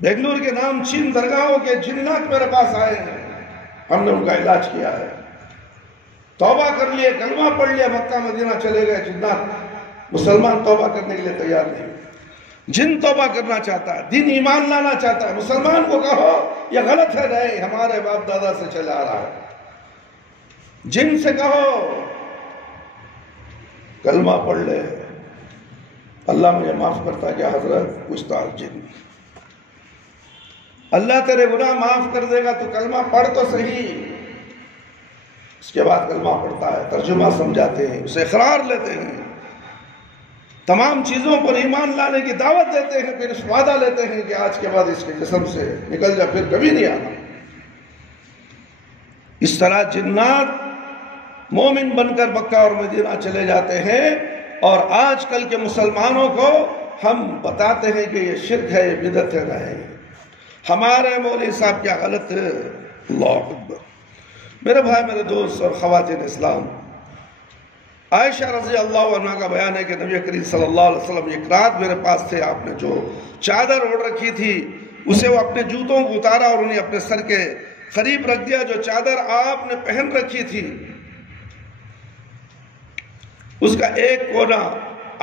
بنگلور کے نام چین درگاہوں کے جنات میرے پاس آئے ہیں، ہم نے ان کا علاج کیا ہے، توبہ کر لیے، کلمہ پڑھ لیا، مکہ مدینہ چلے گئے۔ جنات، مسلمان توبہ کرنے کے لیے تیار نہیں، جن توبہ کرنا چاہتا ہے، دین ایمان لانا چاہتا ہے، مسلمان کو کہو یہ غلط ہے، نہیں، ہمارے باپ دادا سے چلا آ رہا ہے۔ جن سے کہو کلمہ پڑھ لے، اللہ مجھے معاف کرتا کیا حضرت؟ پوچھتا جن، اللہ تیرے گناہ معاف کر دے گا، تو کلمہ پڑھ تو صحیح۔ اس کے بعد کلمہ پڑھتا ہے، ترجمہ سمجھاتے ہیں، اسے اقرار لیتے ہیں، تمام چیزوں پر ایمان لانے کی دعوت دیتے ہیں، پھر اس وعدہ لیتے ہیں کہ آج کے بعد اس کے جسم سے نکل جا، پھر کبھی نہیں آنا۔ اس طرح جنات مومن بن کر مکہ اور مدینہ چلے جاتے ہیں، اور آج کل کے مسلمانوں کو ہم بتاتے ہیں کہ یہ شرک ہے، یہ بدعت ہے۔ نہیں، ہمارے مولوی صاحب کیا غلط ہے۔ اللہ اکبر! میرے بھائی، میرے دوست اور خواتین اسلام، عائشہ رضی اللہ عنہ کا بیان ہے کہ نبی کریم صلی اللہ علیہ وسلم ایک رات میرے پاس تھے، آپ نے جو چادر اوڑھ رکھی تھی اسے وہ اپنے جوتوں کو اتارا اور انہیں اپنے سر کے قریب رکھ دیا۔ جو چادر آپ نے پہن رکھی تھی اس کا ایک کونا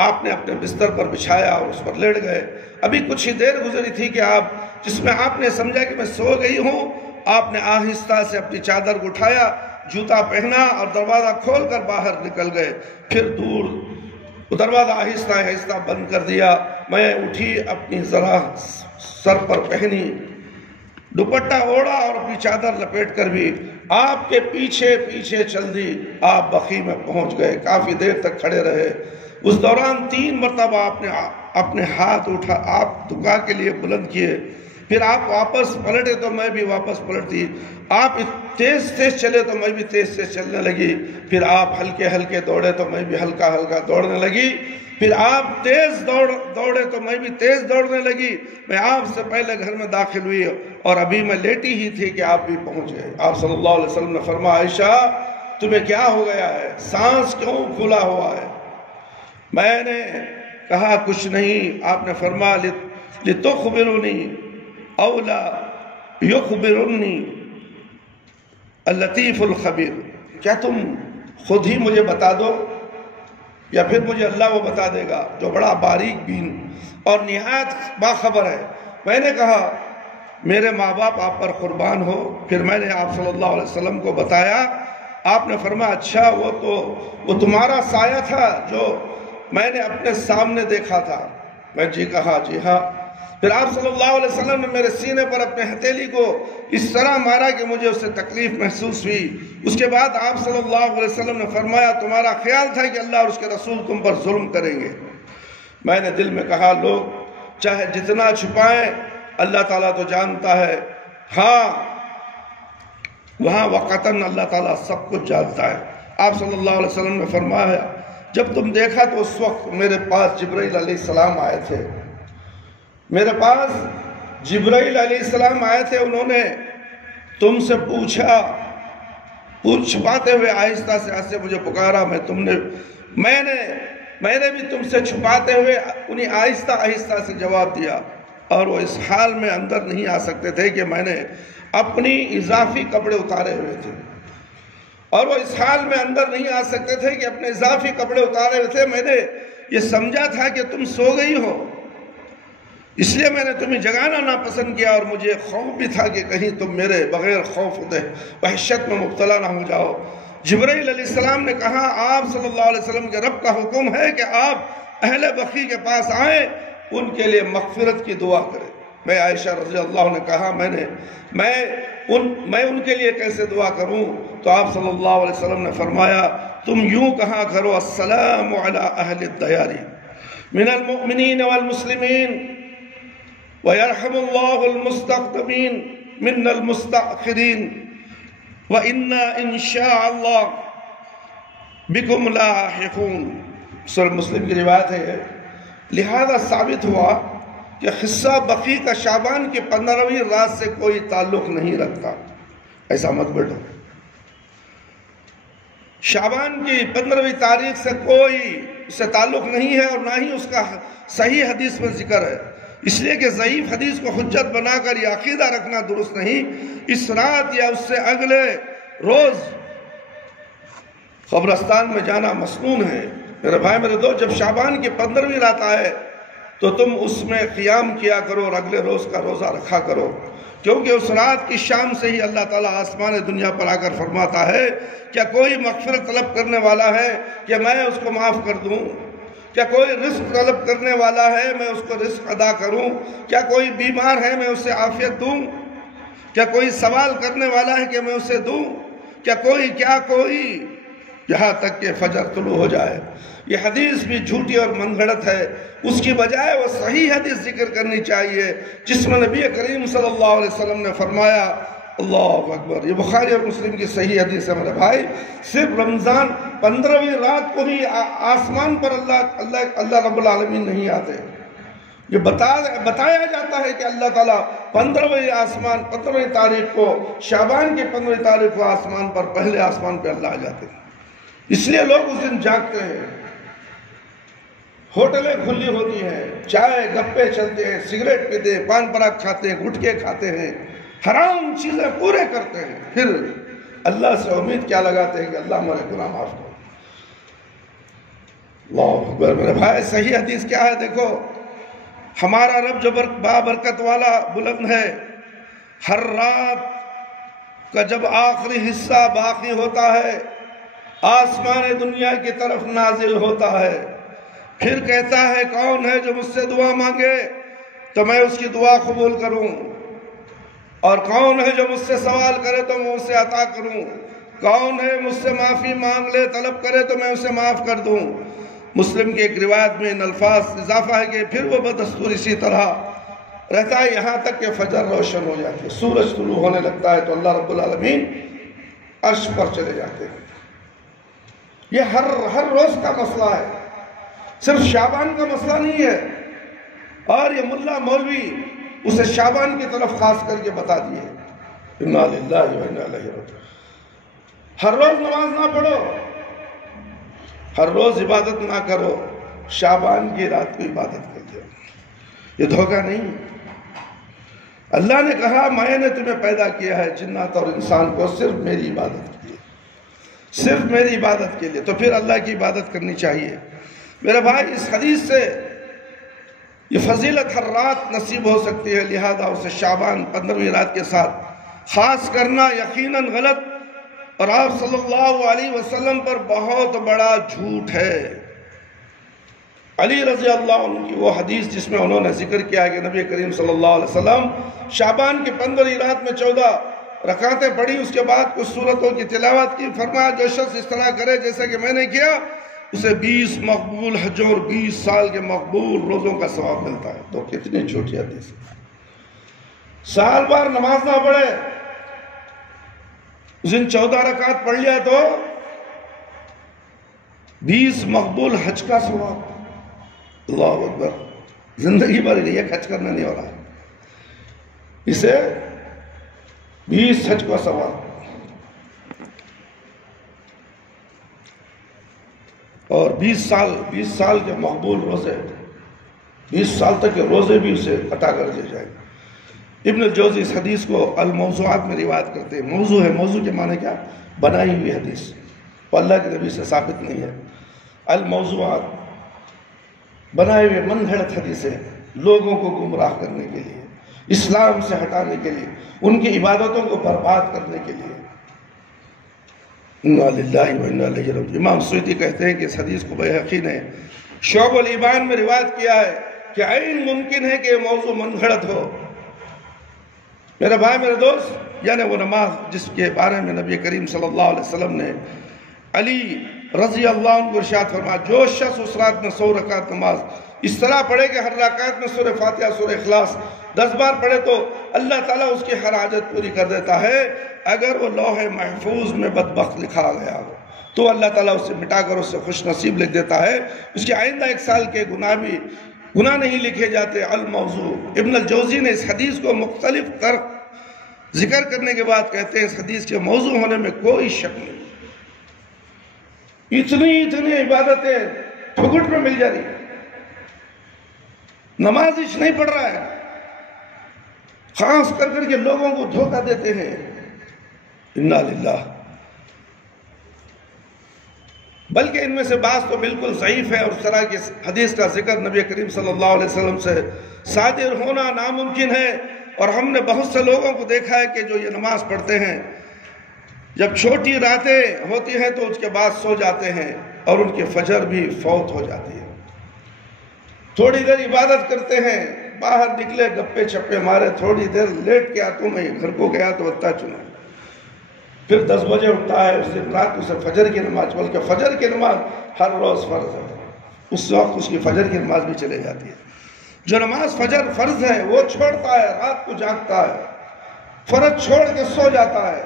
آپ نے اپنے بستر پر بچھایا اور اس پر لیٹ گئے۔ ابھی کچھ ہی دیر گزری تھی کہ جس میں آپ نے سمجھا کہ میں سو گئی ہوں، آپ نے آہستہ سے اپنی چادر کو اٹھایا، جوتا پہنا اور دروازہ کھول کر باہر نکل گئے۔ پھر دور دروازہ آہستہ آہستہ بند کر دیا۔ میں اٹھی، اپنی ذرا سر پر پہنی، دوپٹہ اوڑھا اور اپنی چادر لپیٹ کر بھی آپ کے پیچھے پیچھے چل دی۔ آپ بقیع میں پہنچ گئے، کافی دیر تک کھڑے رہے۔ اس دوران 3 مرتبہ آپ نے اپنے ہاتھ اٹھا، آپ دعا کے لیے بلند کیے۔ پھر آپ واپس پلٹے تو میں بھی واپس پلٹی۔ آپ تیز تیز چلے تو میں بھی تیز تیز چلنے لگی۔ پھر آپ ہلکے ہلکے دوڑے تو میں بھی ہلکا ہلکا دوڑنے لگی۔ پھر آپ تیز دوڑے تو میں بھی تیز دوڑنے لگی۔ میں آپ سے پہلے گھر میں داخل ہوئی اور ابھی میں لیٹی ہی تھی کہ آپ بھی پہنچ گئے۔ آپ صلی اللہ علیہ وسلم نے فرمایا، عائشہ تمہیں کیا ہو گیا ہے؟ سانس کیوں پھولا ہوا ہے؟ میں نے کہا کچھ نہیں۔ آپ نے فرمایا، لِتُخْبِرُنِي أَوْ لَا يُخْبِرُنِّي اللطیف الخبیر، کیا تم خود ہی مجھے بتا دو یا پھر مجھے اللہ وہ بتا دے گا جو بڑا باریک بین اور نہایت باخبر ہے۔ میں نے کہا میرے ماں باپ آپ پر قربان ہو۔ پھر میں نے آپ صلی اللہ علیہ وسلم کو بتایا۔ آپ نے فرمایا، اچھا وہ تمہارا سایہ تھا جو میں نے اپنے سامنے دیکھا تھا؟ میں جی کہا، جی ہاں۔ پھر آپ صلی اللہ علیہ وسلم نے میرے سینے پر اپنے ہتھیلی کو اس طرح مارا کہ مجھے اس سے تکلیف محسوس ہوئی۔ اس کے بعد آپ صلی اللہ علیہ وسلم نے فرمایا، تمہارا خیال تھا کہ اللہ اور اس کے رسول تم پر ظلم کریں گے؟ میں نے دل میں کہا، لوگ چاہے جتنا چھپائیں اللہ تعالیٰ تو جانتا ہے۔ ہاں، وہاں وقتاً اللہ تعالیٰ سب کچھ جانتا ہے۔ آپ صلی اللہ علیہ وسلم نے فرمایا جب تم دیکھا تو اس وقت میرے پاس جبرائیل علیہ السلام آئے تھے، میرے پاس جبرائیل علیہ السلام آئے تھے، انہوں نے تم سے پوچھا، چھپاتے ہوئے آہستہ سے ایسے مجھے پکارا، میں نے بھی تم سے چھپاتے ہوئے انہیں آہستہ آہستہ سے جواب دیا، اور وہ اس حال میں اندر نہیں آ سکتے تھے کہ میں نے اپنی اضافی کپڑے اتارے ہوئے تھے، اور وہ اس حال میں اندر نہیں آ سکتے تھے کہ اپنے اضافی کپڑے اتارے ہوئے تھے۔ میں نے یہ سمجھا تھا کہ تم سو گئی ہو، اس لیے میں نے تمہیں جگانا ناپسند کیا، اور مجھے خوف بھی تھا کہ کہیں تم میرے بغیر خوف وحشت میں مبتلا نہ ہو جاؤ۔ جبرائیل علیہ السلام نے کہا آپ صلی اللہ علیہ وسلم کے رب کا حکم ہے کہ آپ اہل بقیع کے پاس آئیں، ان کے لیے مغفرت کی دعا کریں۔ میں عائشہ رضی اللہ عنہ نے کہا میں ان کے لیے کیسے دعا کروں؟ تو آپ صلی اللہ علیہ وسلم نے فرمایا تم یوں کہا کرو السلام علی اہل الدیار من المؤمنین والمسلمین وَيَرْحَمُ اللَّهُ الْمُسْتَقْدَمِينَ مِنَّ الْمُسْتَأْخِرِينَ وَإِنَّا إِنْ شَاءَ اللَّهُ بِكُمْ لَاحِقُونَ۔ سورہ مسلم کی روایت ہے، لہذا ثابت ہوا کہ قصہ بقیع کا شعبان کی 15ویں رات سے کوئی تعلق نہیں رکھتا۔ ایسا مت بیٹھو، شعبان کی 15ویں تاریخ سے کوئی اس سے تعلق نہیں ہے، اور نہ ہی اس کا صحیح حدیث میں ذکر ہے، اس لیے کہ ضعیف حدیث کو حجت بنا کر یہ عقیدہ رکھنا درست نہیں۔ اس رات یا اس سے اگلے روز قبرستان میں جانا مسنون ہے۔ میرے بھائی میرے دوست، جب شعبان کی 15ویں رات آئے تو تم اس میں قیام کیا کرو اور اگلے روز کا روزہ رکھا کرو، کیونکہ اس رات کی شام سے ہی اللہ تعالیٰ آسمان دنیا پر آ کر فرماتا ہے کیا کوئی مغفرت طلب کرنے والا ہے کہ میں اس کو معاف کر دوں؟ کیا کوئی رزق طلب کرنے والا ہے میں اس کو رزق عطا کروں؟ کیا کوئی بیمار ہے میں اسے عافیت دوں؟ کیا کوئی سوال کرنے والا ہے کہ میں اسے دوں؟ کیا کوئی یہاں تک کہ فجر طلوع ہو جائے۔ یہ حدیث بھی جھوٹی اور من گھڑت ہے، اس کی بجائے وہ صحیح حدیث ذکر کرنی چاہیے جس میں نبی کریم صلی اللہ علیہ وسلم نے فرمایا، اللہ اکبر، یہ بخاری اور مسلم کی صحیح حدیث ہے میرے بھائی، صرف رمضان 15ویں رات کو ہی آسمان پر اللہ رب العالمین نہیں آتے، یہ بتایا جاتا ہے کہ اللہ تعالیٰ 15ویں تاریخ کو، شعبان کی 15ویں تاریخ کو آسمان پر، پہلے آسمان پہ اللہ آ جاتے ہیں، اس لیے لوگ اس دن جاگتے ہیں، ہوٹلیں کھلی ہوتی ہیں، چائے گپے چلتے ہیں، سگریٹ پیتے ہیں، پان پراگ کھاتے ہیں، گٹکے کھاتے ہیں، حرام چیزیں پورے کرتے ہیں، پھر اللہ سے امید کیا لگاتے ہیں کہ اللہ ہمارے گناہ معاف کرو۔ اللہ اکبر میرے بھائی، صحیح حدیث کیا ہے دیکھو، ہمارا رب جو بابرکت والا بلند ہے، ہر رات کا جب آخری حصہ باقی ہوتا ہے آسمان دنیا کی طرف نازل ہوتا ہے، پھر کہتا ہے کون ہے جو مجھ سے دعا مانگے تو میں اس کی دعا قبول کروں، اور کون ہے جو مجھ سے سوال کرے تو میں اسے عطا کروں، کون ہے مجھ سے معافی مانگ لے طلب کرے تو میں اسے معاف کر دوں۔ مسلم کی ایک روایت میں ان الفاظ اضافہ ہے کہ پھر وہ بدستور اسی طرح رہتا ہے یہاں تک کہ فجر روشن ہو جاتی ہے، سورج طلوع ہونے لگتا ہے تو اللہ رب العالمین عرش پر چلے جاتے ہیں۔ یہ ہر روز کا مسئلہ ہے، صرف شعبان کا مسئلہ نہیں ہے، اور یہ ملا مولوی اسے شعبان کی طرف خاص کر کے بتا دیے۔ انا للہ و انا الیہ راجعون۔ ہر روز نماز نہ پڑھو، ہر روز عبادت نہ کرو، شعبان کی رات کو عبادت کر دو، یہ دھوکہ نہیں۔ اللہ نے کہا میں نے تمہیں پیدا کیا ہے جنات اور انسان کو صرف میری عبادت کے لیے، صرف میری عبادت کے لیے، تو پھر اللہ کی عبادت کرنی چاہیے۔ میرے بھائی اس حدیث سے یہ فضیلت ہر رات نصیب ہو سکتی ہے، لہذا اسے شعبان 15ویں رات کے ساتھ خاص کرنا یقیناً غلط اور آپ صلی اللہ علیہ وسلم پر بہت بڑا جھوٹ ہے۔ علی رضی اللہ عنہ کی وہ حدیث جس میں انہوں نے ذکر کیا ہے کہ نبی کریم صلی اللہ علیہ وسلم شعبان کی 15ویں رات میں 14 رکعتیں پڑھی، اس کے بعد کچھ سورتوں کی تلاوت کی، فرمایا جو شخص اس طرح کرے جیسے کہ میں نے کیا اسے 20 مقبول حجوں اور 20 سال کے مقبول روزوں کا ثواب ملتا ہے۔ تو کتنی چھوٹی حدیث ہے، سال بار نماز نہ پڑھے، اس دن 14 رکعت پڑھ لیا تو 20 مقبول حج کا ثواب. اللہ اکبر. زندگی بھر ایک حج کرنا نہیں ہو رہا، اسے 20 حج کا ثواب. اور 20 سال کے مقبول روزے، 20 سال تک کے روزے بھی اسے عطا کر دیے جائیں. ابن الجوزی اس حدیث کو الموضوعات میں روایت کرتے ہیں. موضوع ہے، موضوع کے معنی کیا؟ بنائی ہوئی حدیث، وہ اللہ کے نبی سے ثابت نہیں ہے. الموضوعات بنائے ہوئے من گھڑت حدیثیں، لوگوں کو گمراہ کرنے کے لیے، اسلام سے ہٹانے کے لیے، ان کی عبادتوں کو برباد کرنے کے لیے. انا للہ و انا الیہ راجعون. امام سیوطی کہتے ہیں کہ اس حدیث کو بیہقی نے شعب الایمان میں روایت کیا ہے کہ عین ممکن ہے کہ یہ موضوع من گھڑت ہو. میرے بھائی، میرے دوست، یعنی وہ نماز جس کے بارے میں نبی کریم صلی اللہ علیہ وسلم نے علی رضی اللہ عنہ کو ارشاد فرمایا، جو شخص اس رات میں 100 رکعت نماز اس طرح پڑھے کہ ہر رکعت میں سورہ فاتحہ، سورہ اخلاص 10 بار پڑھے تو اللہ تعالیٰ اس کی ہر حاجت پوری کر دیتا ہے. اگر وہ لوح محفوظ میں بدبخت لکھا گیا ہو تو اللہ تعالیٰ اسے مٹا کر اسے خوش نصیب لکھ دیتا ہے. اس کے آئندہ 1 سال کے گناہ نہیں لکھے جاتے. الموضوع. ابن الجوزی نے اس حدیث کو مختلف طرق ذکر کرنے کے بعد کہتے ہیں اس حدیث کے موضوع ہونے میں کوئی شک نہیں. اتنی عبادتیں پھگٹ میں مل جا رہی، نماز نہیں پڑھ رہا ہے، خاص کر کے لوگوں کو دھوکہ دیتے ہیں. انا للہ. بلکہ ان میں سے بعض تو بالکل ضعیف ہے، اور اس طرح کی حدیث کا ذکر نبی کریم صلی اللہ علیہ وسلم سے صادر ہونا ناممکن ہے. اور ہم نے بہت سے لوگوں کو دیکھا ہے کہ جو یہ نماز پڑھتے ہیں، جب چھوٹی راتیں ہوتی ہیں تو اس کے بعد سو جاتے ہیں اور ان کی فجر بھی فوت ہو جاتی ہے. تھوڑی دیر عبادت کرتے ہیں، باہر نکلے، گپے چھپے مارے، تھوڑی دیر لیٹ کے آتا ہوں میں گھر کو گیا تو بتا چنا، پھر 10 بجے اٹھتا ہے. اس دن رات اسے فجر کی نماز، بلکہ فجر کی نماز ہر روز فرض ہے، اس وقت اس کی فجر کی نماز بھی چلے جاتی ہے. جو نماز فجر فرض ہے وہ چھوڑتا ہے، رات کو جاگتا ہے، فرض چھوڑ کے سو جاتا ہے.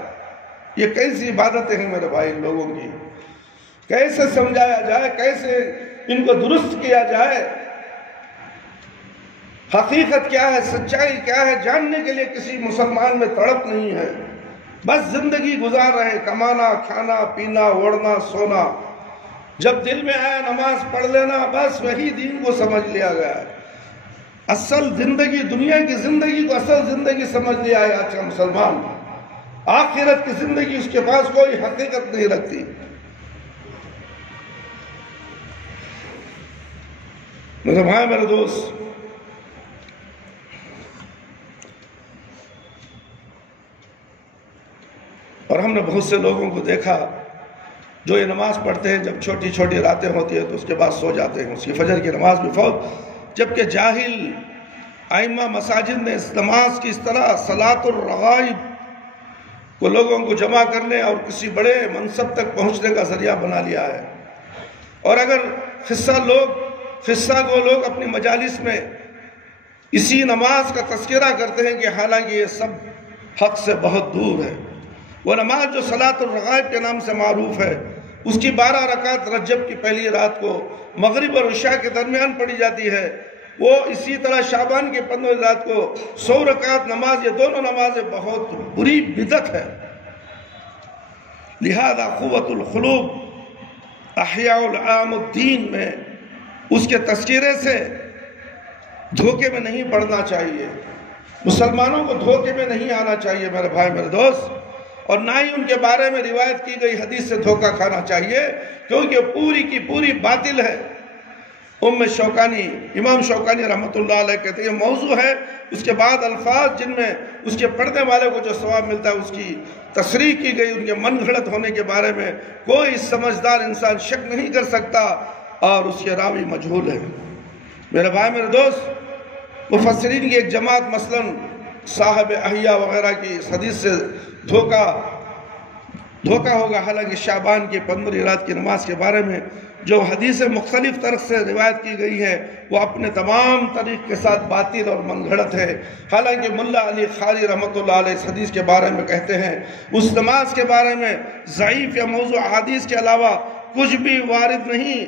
یہ کیسی عبادتیں ہیں میرے بھائی ان لوگوں کی؟ کیسے سمجھایا جائے، کیسے ان کو درست کیا جائے؟ حقیقت کیا ہے، سچائی کیا ہے، جاننے کے لیے کسی مسلمان میں تڑپ نہیں ہے. بس زندگی گزار رہے، کمانا، کھانا، پینا، اوڑھنا، سونا. جب دل میں آیا نماز پڑھ لینا، بس وہی دین کو سمجھ لیا گیا ہے. اصل زندگی، دنیا کی زندگی کو اصل زندگی سمجھ لیا ہے آج کا مسلمان. آخرت کی زندگی اس کے پاس کوئی حقیقت نہیں رکھتی. میرے بھائی، میرے دوست، اور ہم نے بہت سے لوگوں کو دیکھا جو یہ نماز پڑھتے ہیں، جب چھوٹی چھوٹی راتیں ہوتی ہیں تو اس کے بعد سو جاتے ہیں، اس کی فجر کی نماز بھی فوت. جبکہ جاہل ائمہ مساجد نے اس نماز کی اس طرح صلاۃ الرغائب کو لوگوں کو جمع کرنے اور کسی بڑے منصب تک پہنچنے کا ذریعہ بنا لیا ہے. اور اگر خصہ کو لوگ اپنی مجالس میں اسی نماز کا تذکرہ کرتے ہیں کہ حالانکہ یہ سب حق سے بہت دور ہے. وہ نماز جو صلاۃ الرغائب کے نام سے معروف ہے، اس کی 12 رکعت رجب کی پہلی رات کو مغرب اور عشاء کے درمیان پڑھی جاتی ہے. وہ اسی طرح شعبان کی 15 رات کو 100 رکعت نماز، یہ دونوں نمازیں بہت بری بدعت ہے. لہذا قوت القلوب احیاء العام الدین میں اس کے تذکرے سے دھوکے میں نہیں پڑنا چاہیے. مسلمانوں کو دھوکے میں نہیں آنا چاہیے میرے بھائی، میرے دوست. اور نہ ہی ان کے بارے میں روایت کی گئی حدیث سے دھوکہ کھانا چاہیے، کیونکہ پوری کی پوری باطل ہے. امام شوکانی رحمۃ اللہ علیہ کہتے ہیں یہ موضوع ہے. اس کے بعد الفاظ جن میں اس کے پڑھنے والے کو جو ثواب ملتا ہے اس کی تصریح کی گئی، ان کے من گھڑت ہونے کے بارے میں کوئی سمجھدار انسان شک نہیں کر سکتا، اور اس کے راوی مجہول ہے. میرے بھائی، میرے دوست، مفسرین کی ایک جماعت مثلا صاحب احیاء وغیرہ کی اس حدیث سے دھوکہ دھوکہ ہوگا۔ حالانکہ شعبان کی 15 رات کی نماز کے بارے میں جو حدیثیں مختلف طرح سے روایت کی گئی ہے وہ اپنے تمام طریق کے ساتھ باطل اور من گھڑت ہے۔ حالانکہ ملا علی قاری رحمۃ اللہ علیہ اس حدیث کے بارے میں کہتے ہیں اس نماز کے بارے میں ضعیف یا موضوع حدیث کے علاوہ کچھ بھی وارد نہیں،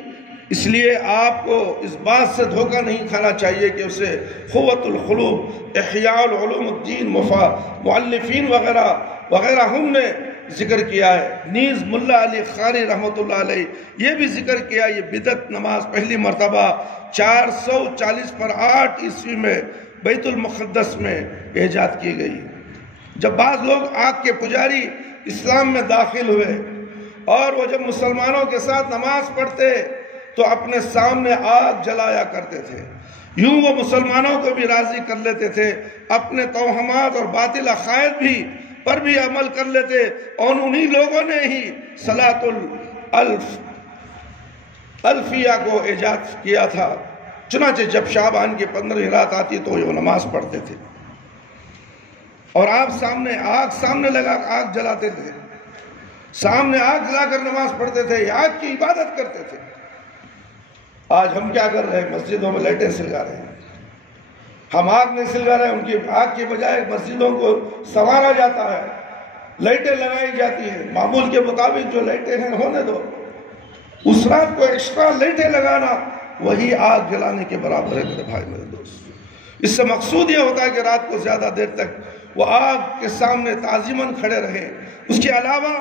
اس لیے آپ کو اس بات سے دھوکہ نہیں کھانا چاہیے کہ اسے قوت القلوب، احیاء العلوم الدین، مؤلفین وغیرہ وغیرہ ہم نے ذکر کیا ہے۔ نیز ملا علی قاری رحمۃ اللہ علیہ یہ بھی ذکر کیا یہ بدعت نماز پہلی مرتبہ 440 عیسوی میں بیت المقدس میں ایجاد کی گئی۔ جب بعض لوگ آگ کے پجاری اسلام میں داخل ہوئے اور وہ جب مسلمانوں کے ساتھ نماز پڑھتے تو اپنے سامنے آگ جلایا کرتے تھے، یوں وہ مسلمانوں کو بھی راضی کر لیتے تھے، اپنے توہمات اور باطل عقائد بھی پر بھی عمل کر لیتے، اور انہی لوگوں نے ہی صلاۃ الفیہ کو ایجاد کیا تھا۔ چنانچہ جب شعبان کی 15 رات آتی تو وہ نماز پڑھتے تھے اور آپ سامنے لگا آگ جلاتے تھے، سامنے آگ جلا کر نماز پڑھتے تھے، آگ کی عبادت کرتے تھے۔ آج ہم کیا کر رہے ہیں؟ مسجدوں میں لائٹیں سلگا رہے ہیں، ہم آگ نہیں سلگا رہے ہیں، ان کی آگ کی بجائے مسجدوں کو سنوارا جاتا ہے، لائٹیں لگائی جاتی ہیں، معمول کے مطابق جو لائٹیں ہیں ہونے دو۔ اس رات کو ایکسٹرا لائٹیں لگانا وہی آگ جلانے کے برابر ہے میرے بھائی میرے دوست۔ اس سے مقصود یہ ہوتا ہے کہ رات کو زیادہ دیر تک وہ آگ کے سامنے تعظیماً کھڑے رہیں۔ اس کے علاوہ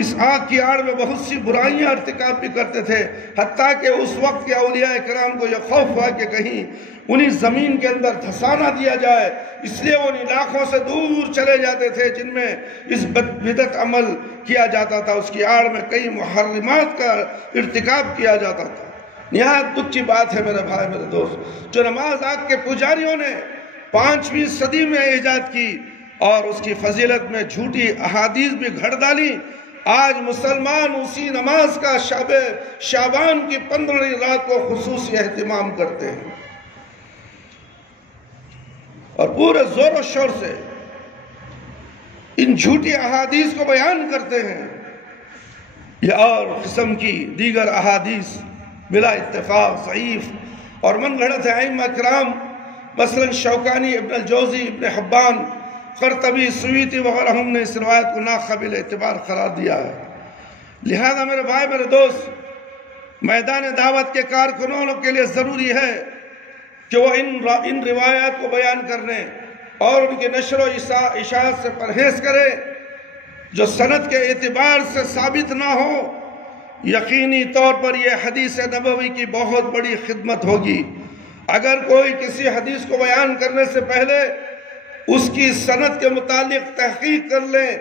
اس آگ کی آڑ میں بہت سی برائیاں ارتکاب بھی کرتے تھے، حتیٰ کہ اس وقت کے اولیاء کرام کو یہ خوف ہوا کہ کہیں انہیں زمین کے اندر دھسانا دیا جائے، اس لیے وہ ان علاقوں سے دور چلے جاتے تھے جن میں اس بدعت عمل کیا جاتا تھا، اس کی آڑ میں کئی محرمات کا ارتکاب کیا جاتا تھا۔ نہایت دکھ کی بات ہے میرے بھائی میرے دوست، جو نماز آگ کے پجاریوں نے 5ویں صدی میں ایجاد کی اور اس کی فضیلت میں جھوٹی احادیث بھی گھڑ ڈالی، آج مسلمان اسی نماز کا شعبان کی 15 رات کو خصوصی اہتمام کرتے ہیں اور پورے زور و شور سے ان جھوٹی احادیث کو بیان کرتے ہیں۔ یہ اور قسم کی دیگر احادیث بلا اتفاق ضعیف اور من گھڑت ہے۔ ائمہ کرام مثلا شوکانی، ابن الجوزی، ابن حبان، قرطبی، سیوطی وغیرہ ہم نے اس روایت کو ناقابل اعتبار قرار دیا ہے۔ لہذا میرے بھائی میرے دوست، میدان دعوت کے کارکنوں کے لیے ضروری ہے کہ وہ ان روایات کو بیان کرنے اور ان کی نشر و اشاعت سے پرہیز کرے جو سند کے اعتبار سے ثابت نہ ہو۔ یقینی طور پر یہ حدیث نبوی کی بہت بڑی خدمت ہوگی اگر کوئی کسی حدیث کو بیان کرنے سے پہلے اس کی سند کے متعلق تحقیق کر لیں،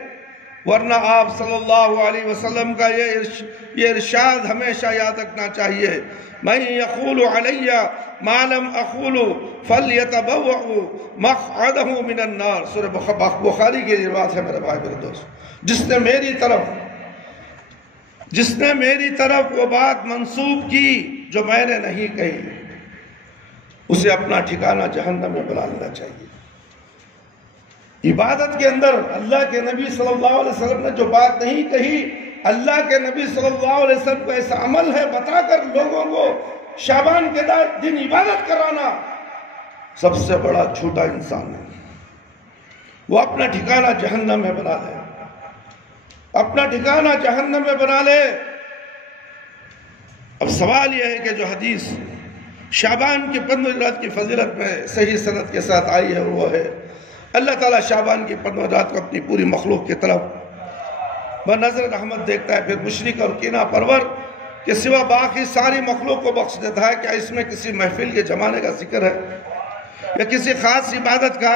ورنہ آپ صلی اللہ علیہ وسلم کا یہ ارشاد ہمیشہ یاد رکھنا چاہیے، مَن يَقُولُ عَلَيَّ مَا لَمْ أَقُولُ فَلْيَتَبَوَّأْ مَقْعَدَهُ مِنَ النَّارِ۔ سورہ بخاری کی روایت ہے میرے بھائی میرے دوست، جس نے میری طرف وہ بات منسوب کی جو میں نے نہیں کہی، اسے اپنا ٹھکانہ جہنم میں بنا لینا چاہیے۔ عبادت کے اندر اللہ کے نبی صلی اللہ علیہ وسلم نے جو بات نہیں کہی، اللہ کے نبی صلی اللہ علیہ وسلم کو ایسا عمل ہے بتا کر لوگوں کو شعبان کے دن عبادت کرانا، سب سے بڑا جھوٹا انسان ہے۔ وہ اپنا ٹھکانہ جہنم میں بنا لے، اپنا ٹھکانہ جہنم میں بنا لے۔ اب سوال یہ ہے کہ جو حدیث شعبان کی 15 رات کی فضیلت میں صحیح سند کے ساتھ آئی ہے وہ ہے اللہ تعالیٰ شعبان کی 15 رات کو اپنی پوری مخلوق کی طرف بنظر رحمت دیکھتا ہے، پھر مشرک اور کینہ پرور کے سوا باقی ساری مخلوق کو بخش دیتا ہے۔ کیا اس میں کسی محفل کے جمانے کا ذکر ہے یا کسی خاص عبادت کا،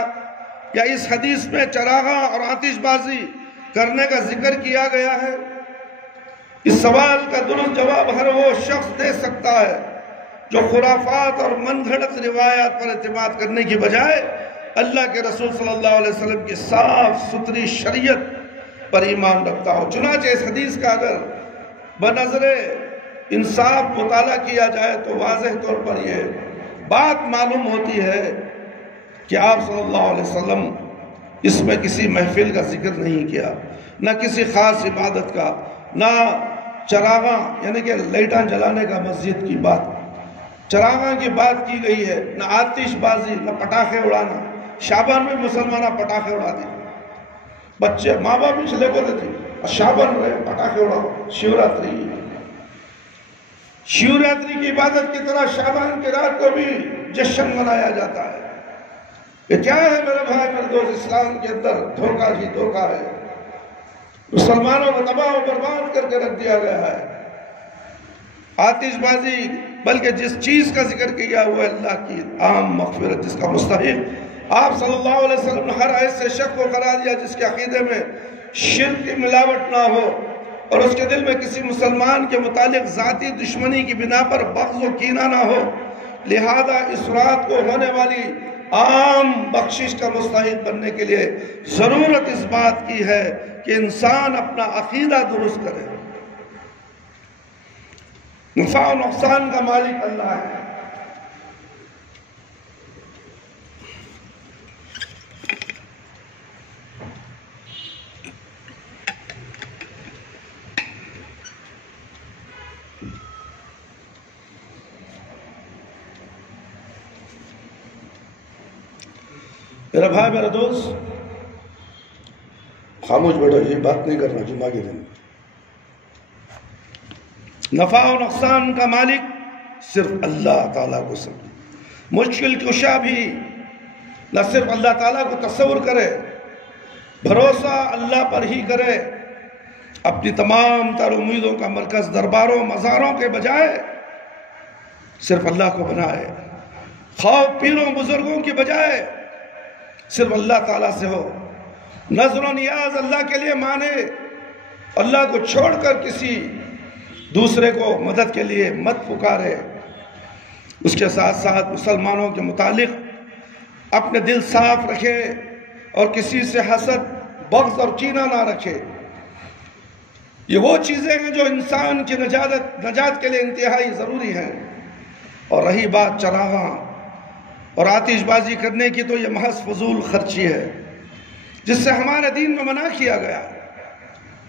یا اس حدیث میں چراغاں اور آتش بازی کرنے کا ذکر کیا گیا ہے؟ اس سوال کا درست جواب ہر وہ شخص دے سکتا ہے جو خرافات اور من گھڑت روایات پر اعتماد کرنے کی بجائے اللہ کے رسول صلی اللہ علیہ وسلم کی صاف ستھری شریعت پر ایمان رکھتا ہو۔ چنانچہ اس حدیث کا اگر بنظر انصاف مطالعہ کیا جائے تو واضح طور پر یہ بات معلوم ہوتی ہے کہ آپ صلی اللہ علیہ وسلم اس میں کسی محفل کا ذکر نہیں کیا، نہ کسی خاص عبادت کا، نہ چراغاں یعنی کہ لائٹاں جلانے کا مسجد کی بات، چراغاں کی بات کی گئی ہے، نہ آتش بازی، نہ پٹاخے اڑانا۔ شعبان میں مسلمانہ پٹاخے اڑاتے، بچے ماں باپ بھی چلے بولے تھے شعبان رہے پٹاخے اڑاؤ، شیوراتری کی عبادت کی طرح شعبان کی رات کو بھی جشن منایا جاتا ہے۔ یہ کیا ہے میرے بھائی میرے دوست؟ اسلام کے اندر دھوکہ ہی دھوکہ ہے، مسلمانوں کو تباہ و برباد کر کے رکھ دیا گیا ہے۔ آتش بازی، بلکہ جس چیز کا ذکر کیا ہوا ہے اللہ کی عام مغفرت جس کا مستحق، آپ صلی اللہ علیہ وسلم نے ہر ایسے شخص کو قرار دیا جس کے عقیدے میں شرک کی ملاوٹ نہ ہو اور اس کے دل میں کسی مسلمان کے متعلق ذاتی دشمنی کی بنا پر بغض و کینہ نہ ہو، لہذا اس رات کو ہونے والی عام بخشش کا مستحق بننے کے لیے ضرورت اس بات کی ہے کہ انسان اپنا عقیدہ درست کرے۔ نفع و نقصان کا مالک اللہ ہے۔ میرا بھائی میرا دوست خاموش بیٹھو، یہ بات نہیں کرنا جمعہ کے دن۔ نفع و نقصان کا مالک صرف اللہ تعالیٰ کو سمجھے، مشکل کشا بھی نہ صرف اللہ تعالیٰ کو تصور کرے، بھروسہ اللہ پر ہی کرے، اپنی تمام تر امیدوں کا مرکز درباروں مزاروں کے بجائے صرف اللہ کو بنائے، خوف پیروں بزرگوں کی بجائے صرف اللہ تعالیٰ سے ہو، نظر و نیاز اللہ کے لیے مانے، اللہ کو چھوڑ کر کسی دوسرے کو مدد کے لیے مت پکارے۔ اس کے ساتھ ساتھ مسلمانوں کے متعلق اپنے دل صاف رکھے اور کسی سے حسد، بغض اور کینہ نہ رکھے۔ یہ وہ چیزیں ہیں جو انسان کی نجات کے لیے انتہائی ضروری ہیں۔ اور رہی بات چراغاں اور آتش بازی کرنے کی، تو یہ محض فضول خرچی ہے جس سے ہمارے دین میں منع کیا گیا۔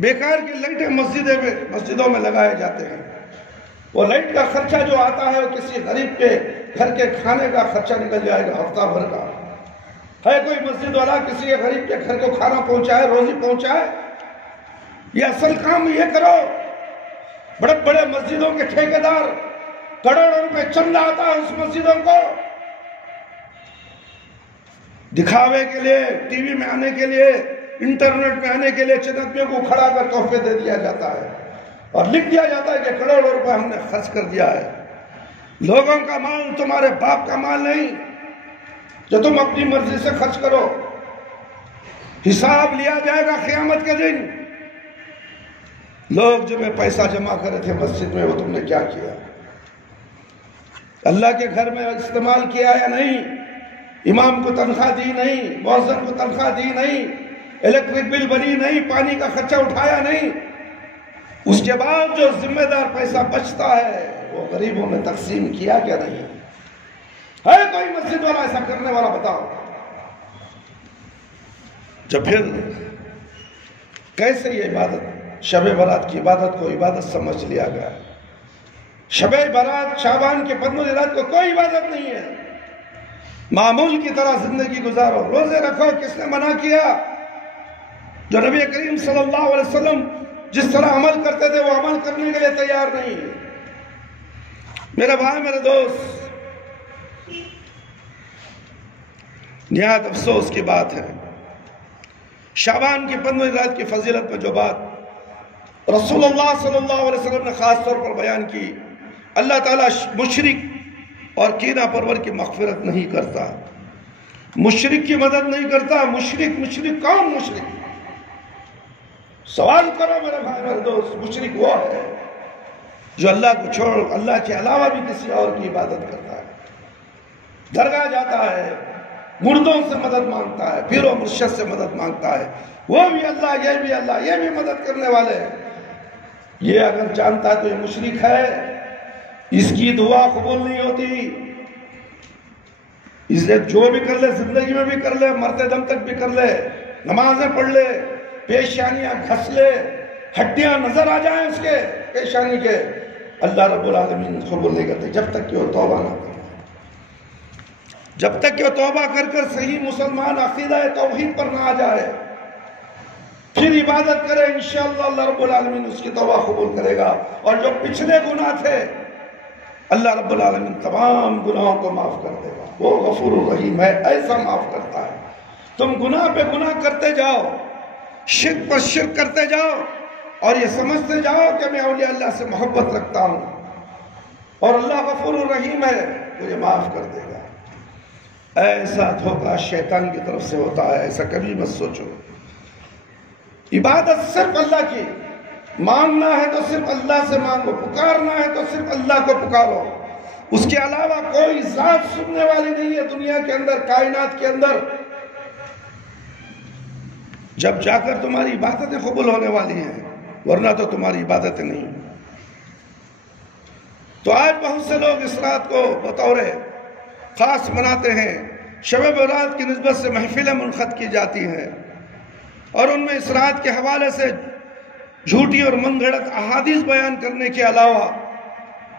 بیکار کی لائٹیں مسجدوں میں لگائے جاتے ہیں، وہ لائٹ کا خرچہ جو آتا ہے وہ کسی غریب کے گھر کے کھانے کا خرچہ نکل جائے گا ہفتہ بھر کا۔ ہے کوئی مسجد والا کسی غریب کے گھر کو کھانا پہنچائے، روزی پہنچائے؟ یہ اصل کام یہ کرو۔ بڑے بڑے مسجدوں کے ٹھیکیدار کروڑوں روپے چندہ آتا ہے اس مسجدوں کو، دکھاوے کے لیے، ٹی وی میں آنے کے لیے، انٹرنیٹ میں آنے کے لیے چندیوں کو کھڑا کر تحفے دے دیا جاتا ہے اور لکھ دیا جاتا ہے کہ کروڑوں روپے ہم نے خرچ کر دیا ہے۔ لوگوں کا مال تمہارے باپ کا مال نہیں جو تم اپنی مرضی سے خرچ کرو، حساب لیا جائے گا قیامت کے دن۔ لوگ جو میں پیسہ جمع کرے تھے مسجد میں، وہ تم نے کیا کیا؟ اللہ کے گھر میں استعمال کیا یا نہیں؟ امام کو تنخواہ دی نہیں، مؤذن کو تنخواہ دی نہیں، الیکٹرک بل بنی نہیں، پانی کا خرچہ اٹھایا نہیں۔ اس کے بعد جو ذمہ دار پیسہ بچتا ہے وہ غریبوں نے تقسیم کیا کیا نہیں؟ ہے کوئی مسجد والا ایسا کرنے والا؟ بتاؤ۔ جب پھر کیسے یہ عبادت، شب برات کی عبادت کو عبادت سمجھ لیا گیا؟ شب برات، شعبان کے 15 رات کو کوئی عبادت نہیں ہے، معمول کی طرح زندگی گزارو، روزے رکھو۔ کس نے منع کیا؟ جو نبی کریم صلی اللہ علیہ وسلم جس طرح عمل کرتے تھے وہ عمل کرنے کے لیے تیار نہیں۔ میرے بھائی میرے دوست، نہایت افسوس کی بات ہے، شعبان کی 15 رات کی فضیلت میں جو بات رسول اللہ صلی اللہ علیہ وسلم نے خاص طور پر بیان کی، اللہ تعالیٰ مشرک اور کینہ پرور کی مغفرت نہیں کرتا، مشرک کی مدد نہیں کرتا۔ مشرک کون مشرک؟ سوال کرو میرے بھائی میرے دوست، مشرک وہ ہے جو اللہ کو چھوڑ اللہ کے علاوہ بھی کسی اور کی عبادت کرتا ہے، درگاہ جاتا ہے، مردوں سے مدد مانگتا ہے، پیر و مرشد سے مدد مانگتا ہے، وہ بھی اللہ، یہ بھی اللہ، یہ بھی مدد کرنے والے ہیں۔ یہ اگر جانتا ہے تو یہ مشرک ہے، اس کی دعا قبول نہیں ہوتی۔ اس لیے جو بھی کر لے، زندگی میں بھی کر لے، مرتے دم تک بھی کر لے، نمازیں پڑھ لے، پیشانیاں گھس لے، ہڈیاں نظر آ جائیں اس کے پیشانی کے، اللہ رب العالمین قبول نہیں کرتے جب تک کہ وہ توبہ نہ کرے، جب تک کہ وہ توبہ کر کر صحیح مسلمان عقیدہ توحید پر نہ آ جائے، پھر عبادت کرے، انشاءاللہ اللہ رب العالمین اس کی توبہ قبول کرے گا۔ اور جو پچھلے گناہ تھے اللہ رب العالمین تمام گناہوں کو معاف کر دے گا، وہ غفور الرحیم ہے، ایسا معاف کرتا ہے۔ تم گناہ پہ گناہ کرتے جاؤ، شرک پر شرک کرتے جاؤ، اور یہ سمجھتے جاؤ کہ میں اولیاء اللہ سے محبت رکھتا ہوں اور اللہ غفور الرحیم ہے، مجھے معاف کر دے گا۔ ایسا دھوکہ شیطان کی طرف سے ہوتا ہے، ایسا کبھی مت سوچو۔ عبادت صرف اللہ کی، مانگنا ہے تو صرف اللہ سے مانگو، پکارنا ہے تو صرف اللہ کو پکارو، اس کے علاوہ کوئی ذات سننے والی نہیں ہے دنیا کے اندر، کائنات کے اندر۔ جب جا کر تمہاری عبادتیں قبول ہونے والی ہیں، ورنہ تو تمہاری عبادتیں نہیں۔ تو آج بہت سے لوگ اس رات کو بطور خاص مناتے ہیں، شب برات کی نسبت سے محفلیں منعقد کی جاتی ہیں، اور ان میں اس رات کے حوالے سے جھوٹی اور من گھڑت احادیث بیان کرنے کے علاوہ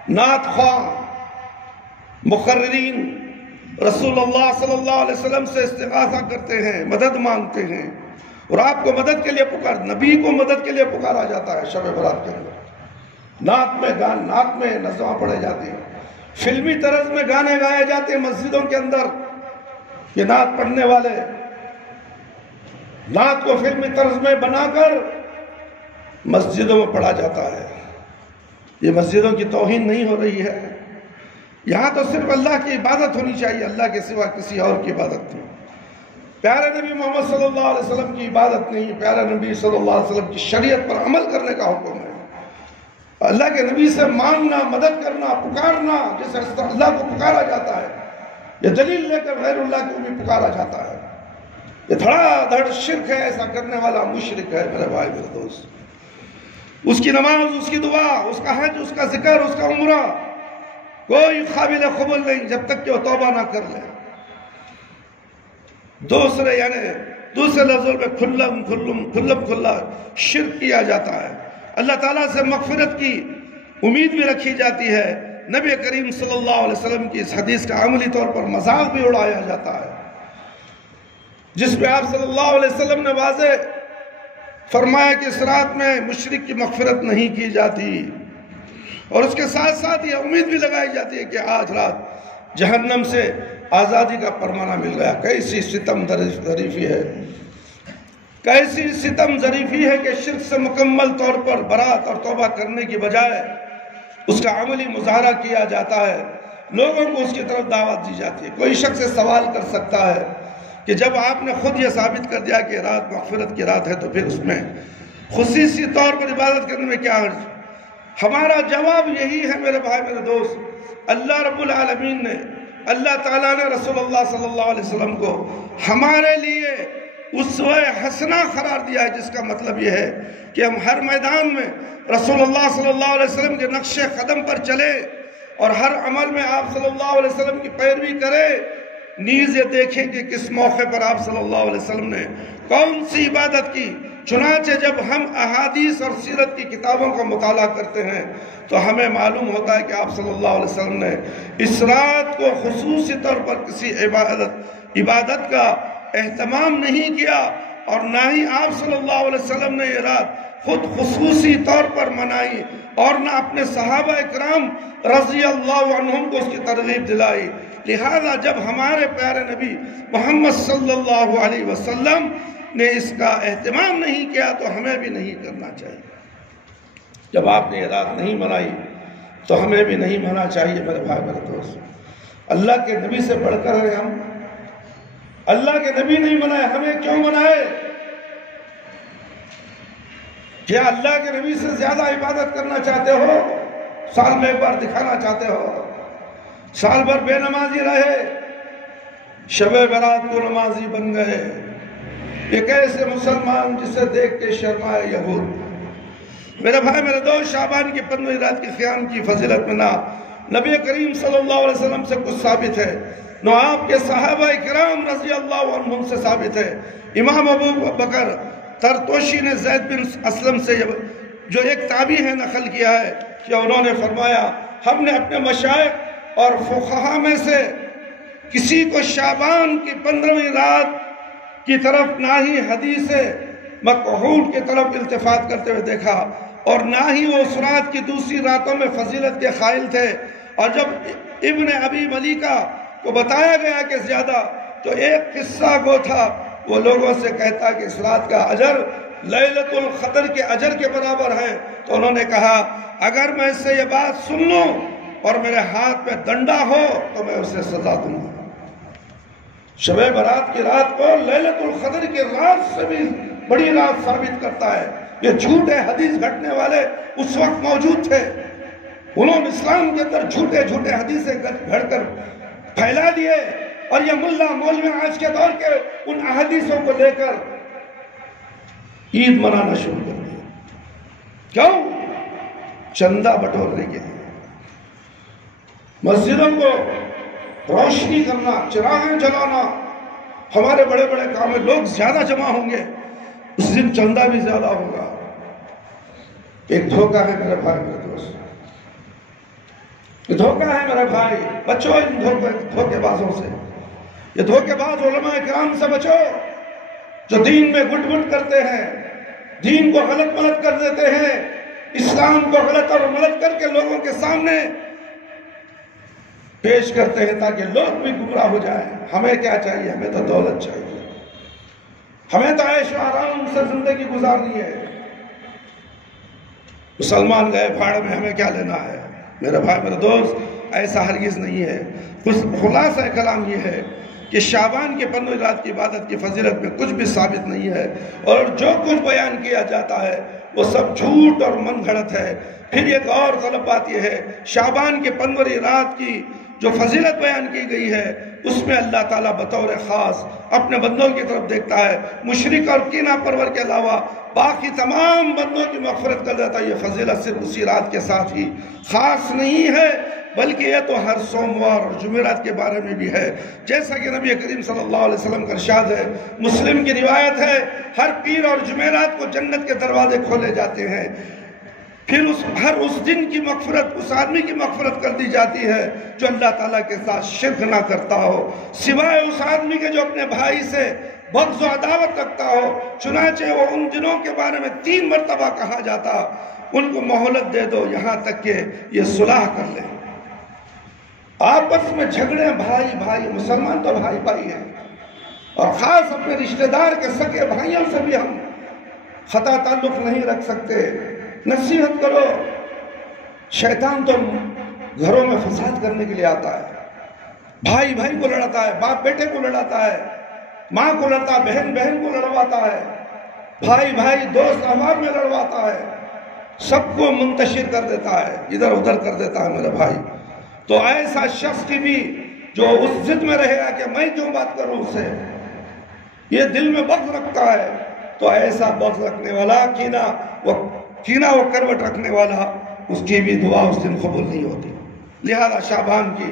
نعت خواہ مقررین رسول اللہ صلی اللہ علیہ وسلم سے استغاثہ کرتے ہیں، مدد مانگتے ہیں، اور آپ کو مدد کے لیے نبی کو مدد کے لیے پکارا جاتا ہے شب برات کے اندر۔ نعت میں نظمیں پڑھے جاتے ہیں، فلمی طرز میں گانے گائے جاتے ہیں مسجدوں کے اندر۔ یہ نعت پڑھنے والے نعت کو فلمی طرز میں بنا کر مسجدوں میں پڑھا جاتا ہے۔ یہ مسجدوں کی توہین نہیں ہو رہی ہے؟ یہاں تو صرف اللہ کی عبادت ہونی چاہیے، اللہ کے سوا کسی اور کی عبادت نہیں۔ پیارے نبی محمد صلی اللہ علیہ وسلم کی عبادت نہیں، پیارے نبی صلی اللہ علیہ وسلم کی شریعت پر عمل کرنے کا حکم ہے۔ اللہ کے نبی سے مانگنا، مدد کرنا، پکارنا، جیسے اللہ کو پکارا جاتا ہے، یہ دلیل لے کر غیر اللہ کو بھی پکارا جاتا ہے، یہ دھڑا دھڑ شرک ہے، ایسا کرنے والا مشرک ہے میرے بھائی میرے دوست۔ اس کی نماز، اس کی دعا، اس کا حج، اس کا ذکر، اس کا عمرہ کوئی قابل قبول نہیں جب تک کہ وہ توبہ نہ کر لے۔ دوسرے لفظوں میں کھلم کھلا شرک کیا جاتا ہے، اللہ تعالیٰ سے مغفرت کی امید بھی رکھی جاتی ہے، نبی کریم صلی اللہ علیہ وسلم کی اس حدیث کا عملی طور پر مذاق بھی اڑایا جاتا ہے، جس میں آپ صلی اللہ علیہ وسلم نے واضح فرمایا کہ اس رات میں مشرک کی مغفرت نہیں کی جاتی، اور اس کے ساتھ ساتھ یہ امید بھی لگائی جاتی ہے کہ آج رات جہنم سے آزادی کا فرمانہ مل گیا۔ کیسی ستم ظریفی ہے، کیسی ستم ظریفی ہے کہ شرک سے مکمل طور پر برات اور توبہ کرنے کی بجائے اس کا عملی مظاہرہ کیا جاتا ہے، لوگوں کو اس کی طرف دعوت دی جاتی ہے۔ کوئی شخص سے سوال کر سکتا ہے کہ جب آپ نے خود یہ ثابت کر دیا کہ رات مغفرت کی رات ہے تو پھر اس میں خصوصی طور پر عبادت کرنے میں کیا حرج؟ ہمارا جواب یہی ہے میرے بھائی میرے دوست، اللہ رب العالمین نے، اللہ تعالیٰ نے رسول اللہ صلی اللہ علیہ وسلم کو ہمارے لیے اسوہ حسنہ قرار دیا ہے، جس کا مطلب یہ ہے کہ ہم ہر میدان میں رسول اللہ صلی اللہ علیہ وسلم کے نقش قدم پر چلے اور ہر عمل میں آپ صلی اللہ علیہ وسلم کی پیروی کرے، نیز یہ دیکھیں کہ کس موقع پر آپ صلی اللہ علیہ وسلم نے کون سی عبادت کی۔ چنانچہ جب ہم احادیث اور سیرت کی کتابوں کا مطالعہ کرتے ہیں تو ہمیں معلوم ہوتا ہے کہ آپ صلی اللہ علیہ وسلم نے اس رات کو خصوصی طور پر کسی عبادت کا اہتمام نہیں کیا، اور نہ ہی آپ صلی اللہ علیہ وسلم نے یہ رات خود خصوصی طور پر منائی، اور نہ اپنے صحابہ اکرام رضی اللہ عنہم کو اس کی ترغیب دلائی۔ لہذا جب ہمارے پیارے نبی محمد صلی اللہ علیہ وسلم نے اس کا اہتمام نہیں کیا تو ہمیں بھی نہیں کرنا چاہیے۔ جب آپ نے یہ رات نہیں منائی تو ہمیں بھی نہیں منانا چاہیے میرے بھائی میرے دوست۔ اللہ کے نبی سے بڑھ کر ہیں ہم، اللہ کے نبی نہیں منائے، ہمیں کیوں منائے؟ کیا اللہ کے نبی سے زیادہ عبادت کرنا چاہتے ہو؟ سال میں ایک بار دکھانا چاہتے ہو؟ سال بھر بے نمازی رہے، شب برات کو نمازی بن گئے، ایک ایسے مسلمان جسے دیکھ کے شرمائے یہود۔ میرے بھائی میرے دوست، شعبان کی 15ویں رات کی قیام کی فضیلت میں نہ نبی کریم صلی اللہ علیہ وسلم سے کچھ ثابت ہے نو آپ کے صحابہ کرام رضی اللہ عنہم سے ثابت ہے. امام ابو بکر ترتوشی نے زید بن اسلم سے جو ایک تابعی ہے نقل کیا ہے کہ انہوں نے فرمایا ہم نے اپنے مشائخ اور فقہا میں سے کسی کو شعبان کی 15ویں رات کی طرف نہ ہی حدیث مکحول کی طرف التفات کرتے ہوئے دیکھا اور نہ ہی وہ اس رات کی دوسری راتوں میں فضیلت کے قائل تھے. اور جب ابن ابی ملیکہ کو بتایا گیا کہ زیادہ، تو ایک قصہ گو تھا وہ لوگوں سے کہتا کہ اس رات کا اجر لیلۃ القدر کے اجر کے برابر ہے. تو انہوں نے کہا اگر میں اس سے یہ بات سن لوں اور میرے ہاتھ میں ڈنڈا ہو تو میں اسے سزا دوں گا. شب برات کی رات کو لیلۃ القدر کی رات سے بھی بڑی رات ثابت کرتا ہے. یہ جھوٹے حدیث گھڑنے والے اس وقت موجود تھے، انہوں نے اسلام کے اندر جھوٹے حدیثیں گھڑ کر پھیلا دیے اور یہ ملا مولوی آج کے دور کے ان احادیثوں کو لے کر عید منانا شروع کر دیا. کیوں؟ چندہ بٹورنے کے لیے. مسجدوں کو روشنی کرنا، چراغیں جلانا، ہمارے بڑے بڑے کام میں لوگ زیادہ جمع ہوں گے، اس دن چندہ بھی زیادہ ہوگا. ایک دھوکہ ہے میرے بھائی میرے دوست، یہ دھوکہ ہے میرے بھائی. بچو ان دھوکے بازوں سے. یہ دھوکے باز علماء کرام سے بچو جو دین میں گٹ گٹ کرتے ہیں، دین کو غلط ملت کر دیتے ہیں، اسلام کو غلط اور ملت کر کے لوگوں کے سامنے پیش کرتے ہیں تاکہ لوگ بھی گمراہ ہو جائیں. ہمیں کیا چاہیے؟ ہمیں تو دولت چاہیے، ہمیں تو عیش و آرام سے زندگی گزارنی ہے. مسلمان گئے بھاڑ میں، ہمیں کیا لینا ہے؟ میرے بھائی میرے دوست، ایسا ہرگز نہیں ہے. خلاصہ کلام یہ ہے کہ شعبان کے 15 رات کی عبادت کی فضیلت میں کچھ بھی ثابت نہیں ہے، اور جو کچھ بیان کیا جاتا ہے وہ سب جھوٹ اور من گھڑت ہے. پھر ایک اور غلط بات یہ ہے، شعبان کے 15 رات کی جو فضیلت بیان کی گئی ہے اس میں اللہ تعالیٰ بطور خاص اپنے بندوں کی طرف دیکھتا ہے. مشرک اور کینہ پرور کے علاوہ باقی تمام بندوں کی مغفرت کر دیتا ہے. یہ فضیلت صرف اسی رات کے ساتھ ہی خاص نہیں ہے، بلکہ یہ تو ہر سوموار اور جمعرات کے بارے میں بھی ہے. جیسا کہ نبی کریم صلی اللہ علیہ وسلم کا ارشاد ہے، مسلم کی روایت ہے، ہر پیر اور جمعرات کو جنت کے دروازے کھولے جاتے ہیں. پھر ہر اس دن کی مغفرت اس آدمی کی مغفرت کر دی جاتی ہے جو اللہ تعالیٰ کے ساتھ شرک نہ کرتا ہو، سوائے اس آدمی کے جو اپنے بھائی سے بغض و عداوت رکھتا ہو. چنانچہ وہ ان دنوں کے بارے میں 3 مرتبہ کہا جاتا، ان کو مہلت دے دو یہاں تک کہ یہ صلح کر لیں. آپس میں جھگڑے بھائی، مسلمان تو بھائی ہیں، اور خاص اپنے رشتہ دار کے سگے بھائیوں سے بھی ہم خطا تعلق نہیں رکھ سکتے. نصیحت کرو. شیطان تو گھروں میں فساد کرنے کے لیے آتا ہے، بھائی کو لڑاتا ہے، باپ بیٹے کو لڑاتا ہے، ماں کو لڑتا ہے، بہن کو لڑواتا ہے، بھائی دوست احباب میں لڑواتا ہے، سب کو منتشر کر دیتا ہے، ادھر ادھر کر دیتا ہے میرے بھائی. تو ایسا شخص کی بھی جو اس ضد میں رہے گا کہ میں کیوں بات کروں اس سے، یہ دل میں بغض رکھتا ہے، تو ایسا بغض رکھنے والا کینہ و کروٹ رکھنے والا، اس کی بھی دعا اس دن قبول نہیں ہوتی. لہذا شعبان کی